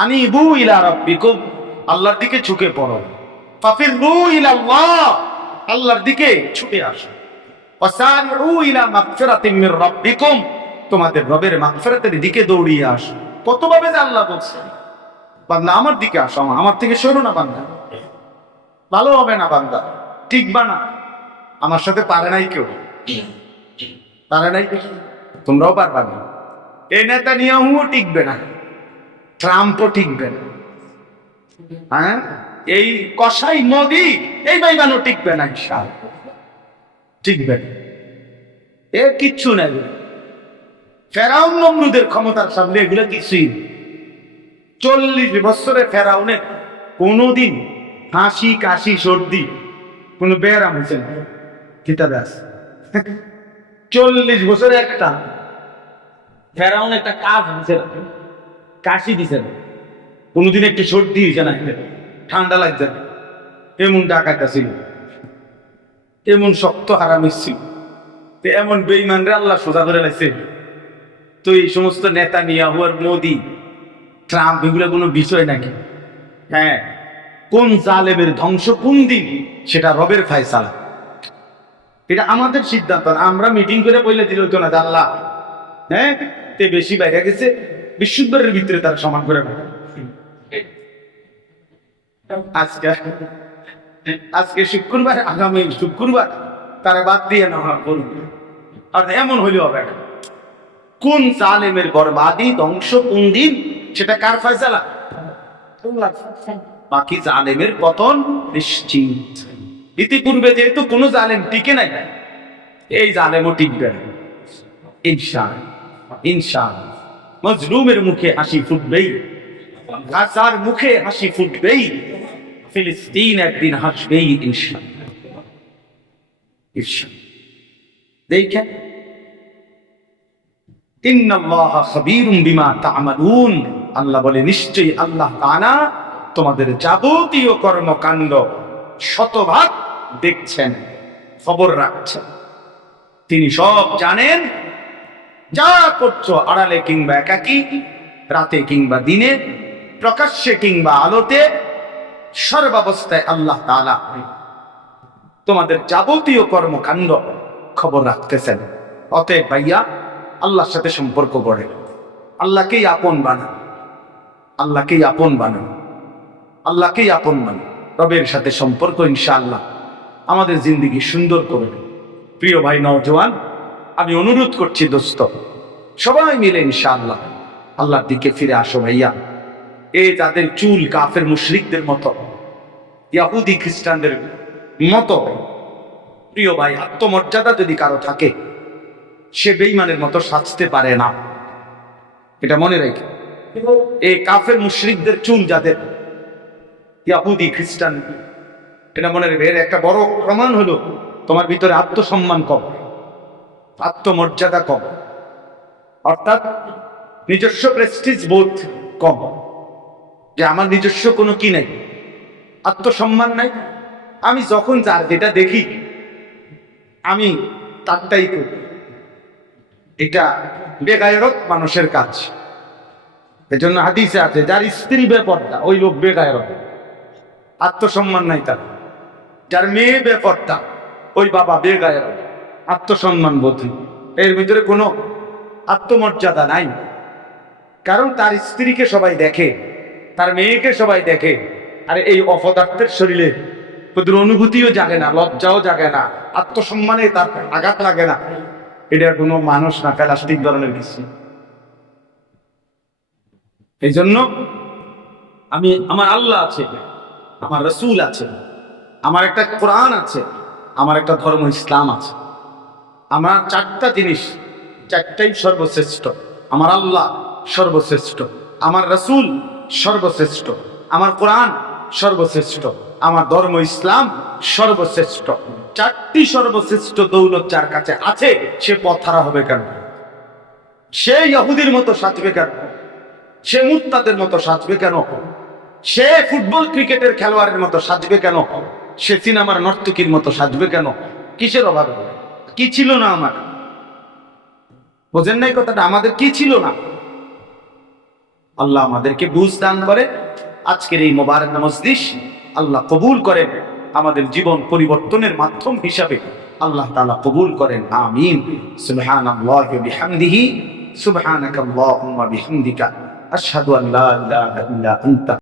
আনিবু ইলা রাব্বিকুম, আল্লাহর দিকে ঝুঁকে পড়ো। ফাফিরু ইলাল্লাহ, আল্লাহর দিকে ছুটে আসো। ওয়াসারিউ ইলা মাগফিরাতিম মির রাব্বিকুম, তোমাদের রবের মাগফিরাতের দিকে দৌড়িয়ে আসো। কতভাবে যে আল্লাহ বলছে, বান্দা আমার দিকে আসো, আমার থেকে সরো না বান্দা, ভালো হবে না বান্দা, টিকবা না। আমার সাথে পারে নাই কেউ, পারে নাই, তোমরাও পারবা না। এই নেতানিয়াহু টিকবে না, ট্রাম্পও টিকবে না, হ্যাঁ, এই কসাই মোদি, এই বেঈমানও টিকবে না, ইনশাআল্লাহ টিকবে না। এ কিচ্ছু নাই। ফেরাউন নমরুদের ক্ষমতার সামনে এগুলো কিছুই। 40 বছরে ফেরাউনের কোনোদিন হাসি কাশি সর্দি কোনো ব্যারাম হয়েছে না, কিতাবে আছে। 40 বছরে একটা ফেরাউন একটা কাজ দিছে না, কাশি দিছে না, কোনোদিন একটু সর্দি হয়েছে না, ঠান্ডা লাগছে না। এমন ডাকাইতা ছিল, এমন শক্ত হারামিস ছিল, এমন বেঈমানরে আল্লাহ সোজা করে লাগছে। তো এই সমস্ত নেতানিয়াহু আর মোদি, ট্রাম্প, এগুলো কোনো বিষয় নাকি? হ্যাঁ, কোন জালেমের ধ্বংস কোন দিন, সেটা রবের ফায়সালা। এটা আমাদের সিদ্ধান্ত না। আমরা মিটিং করে বলে দিল তো না, আল্লাহ হ্যাঁ তে বেশি বাইরে গেছে, বিশুদ্ধের ভিতরে তারা সমান করে। আজকে আজকে শুক্রবার, আগামী শুক্রবার তারা বাদ দিয়ে না করুন। আর এমন হইলে হবে না। কোন জালেমের বরবাদি ধ্বংস কোন দিন, সেটা কার ফয়সালা? বাকি জালেমের পতন নিশ্চিত। ইতিপূর্বে যেহেতু কোন জালেম টিকে নাই, এই জালেমও টিকবে না ইনশাআল্লাহ। ইনশাআল্লাহ মজলুমের মুখে হাসি ফুটবেই, গাজার মুখে হাসি ফুটবেই, ফিলিস্তিন একদিন হাসবেই ইনশাআল্লাহ। ইনশাআল্লাহ দেখেন, ইন্নাল্লাহা খাবীরুম বিমা তা'মালুন, আল্লাহ বলে নিশ্চয়ই আল্লাহ তাআলা তোমাদের যাবতীয় কর্মকাণ্ড শতভাগ দেখছেন, খবর রাখছেন। তিনি সব জানেন, যা করছো আড়ালে কিংবা একাকী, রাতে কিংবা দিনে, প্রকাশ্যে কিংবা আলোতে, সর্বাবস্থায় আল্লাহ তাআলা তোমাদের যাবতীয় কর্মকাণ্ড খবর রাখতেছেন। অতএব ভাইয়া, আল্লাহর সাথে সম্পর্ক গড়ে, আল্লাহকেই আপন বানান, আল্লাহকেই আপন বানান, আল্লাহকেই আপন বানান। রবের সাথে সম্পর্ক ইনশাআল্লাহ আমাদের জিন্দেগি সুন্দর করবে। প্রিয় ভাই নওজোয়ান, আমি অনুরোধ করছি দোস্ত, সবাই মিলে ইনশাআল্লাহ আল্লাহর দিকে ফিরে আসো ভাইয়া। এই যাদের চুল কাফের মুশরিকদের মতো, ইহুদি খ্রিস্টানদের মতো, প্রিয় ভাই, আত্মমর্যাদা যদি কারো থাকে, সে বেঈমানের মতো সাজতে পারে না, এটা মনে রেখে। এই কাফের মুশরিকদের চুল যাদের, ইহুদি খ্রিস্টান, এটা মনে রেখে। এর একটা বড় প্রমাণ হলো তোমার ভিতরে আত্মসম্মান কম, আত্মমর্যাদা কম, অর্থাৎ নিজস্ব প্রেস্টিজ বোধ কম, যে আমার নিজস্ব কোনো কি নাই, আত্মসম্মান নাই। আমি যখন যার যেটা দেখি আমি তারটাই করি, এটা বেগায়রত মানুষের কাজ। এজন্য হাদিসে আছে, যার স্ত্রী বেপর্দা ওই লোক বেগায়রত, আত্মসম্মান নাই তার। যার মেয়ে বেপর্দা ওই বাবা বেগায়রত, আত্মসম্মান বোধ। এর ভিতরে কোনো আত্মমর্যাদা নাই। কারণ তার স্ত্রীকে সবাই দেখে, তার মেয়েকে সবাই দেখে, আর এই অপদার্থের শরীরে ওদের অনুভূতিও জাগে না, লজ্জাও জাগে না, আত্মসম্মানে তার আঘাত লাগে না। এটা কোনো মানুষ না, প্লাস্টিক ধরনের কিছু। এই জন্য আমার আল্লাহ আছে, আমার রসুল আছে, আমার একটা কোরআন আছে, আমার একটা ধর্ম ইসলাম আছে। আমার চারটা জিনিস, চারটাই সর্বশ্রেষ্ঠ। আমার আল্লাহ সর্বশ্রেষ্ঠ, আমার রসুল সর্বশ্রেষ্ঠ, আমার কোরআন সর্বশ্রেষ্ঠ, আমার ধর্ম ইসলাম সর্বশ্রেষ্ঠ। চারটি সর্বশ্রেষ্ঠ দৌলত যার কাছে আছে, সে পথহারা হবে কেন? সে ইহুদির মতো সাজবে কেন? সে মুরতাদের মতো সাজবে কেন? সে ফুটবল ক্রিকেটের খেলোয়াড়ের মতো সাজবে কেন? সে সিনেমার নর্তকীর মতো সাজবে কেন? কিসের অভাবে? কি ছিল না আমার? বোঝেন নাই কথাটা? আমাদের কি ছিল না? আল্লাহ আমাদেরকে বুঝ দান করে। আজকের এই মোবারক মজলিস আল্লাহ কবুল করেন, আমাদের জীবন পরিবর্তনের মাধ্যম হিসাবে আল্লাহ তাআলা কবুল করেন। আমিন। সুবহানাল্লাহি ওয়া বিহামদিহি, সুবহানাকাল্লাহুম্মা বিহামদিকা, আশহাদু আল্লা ইলাহা ইল্লা আনতা।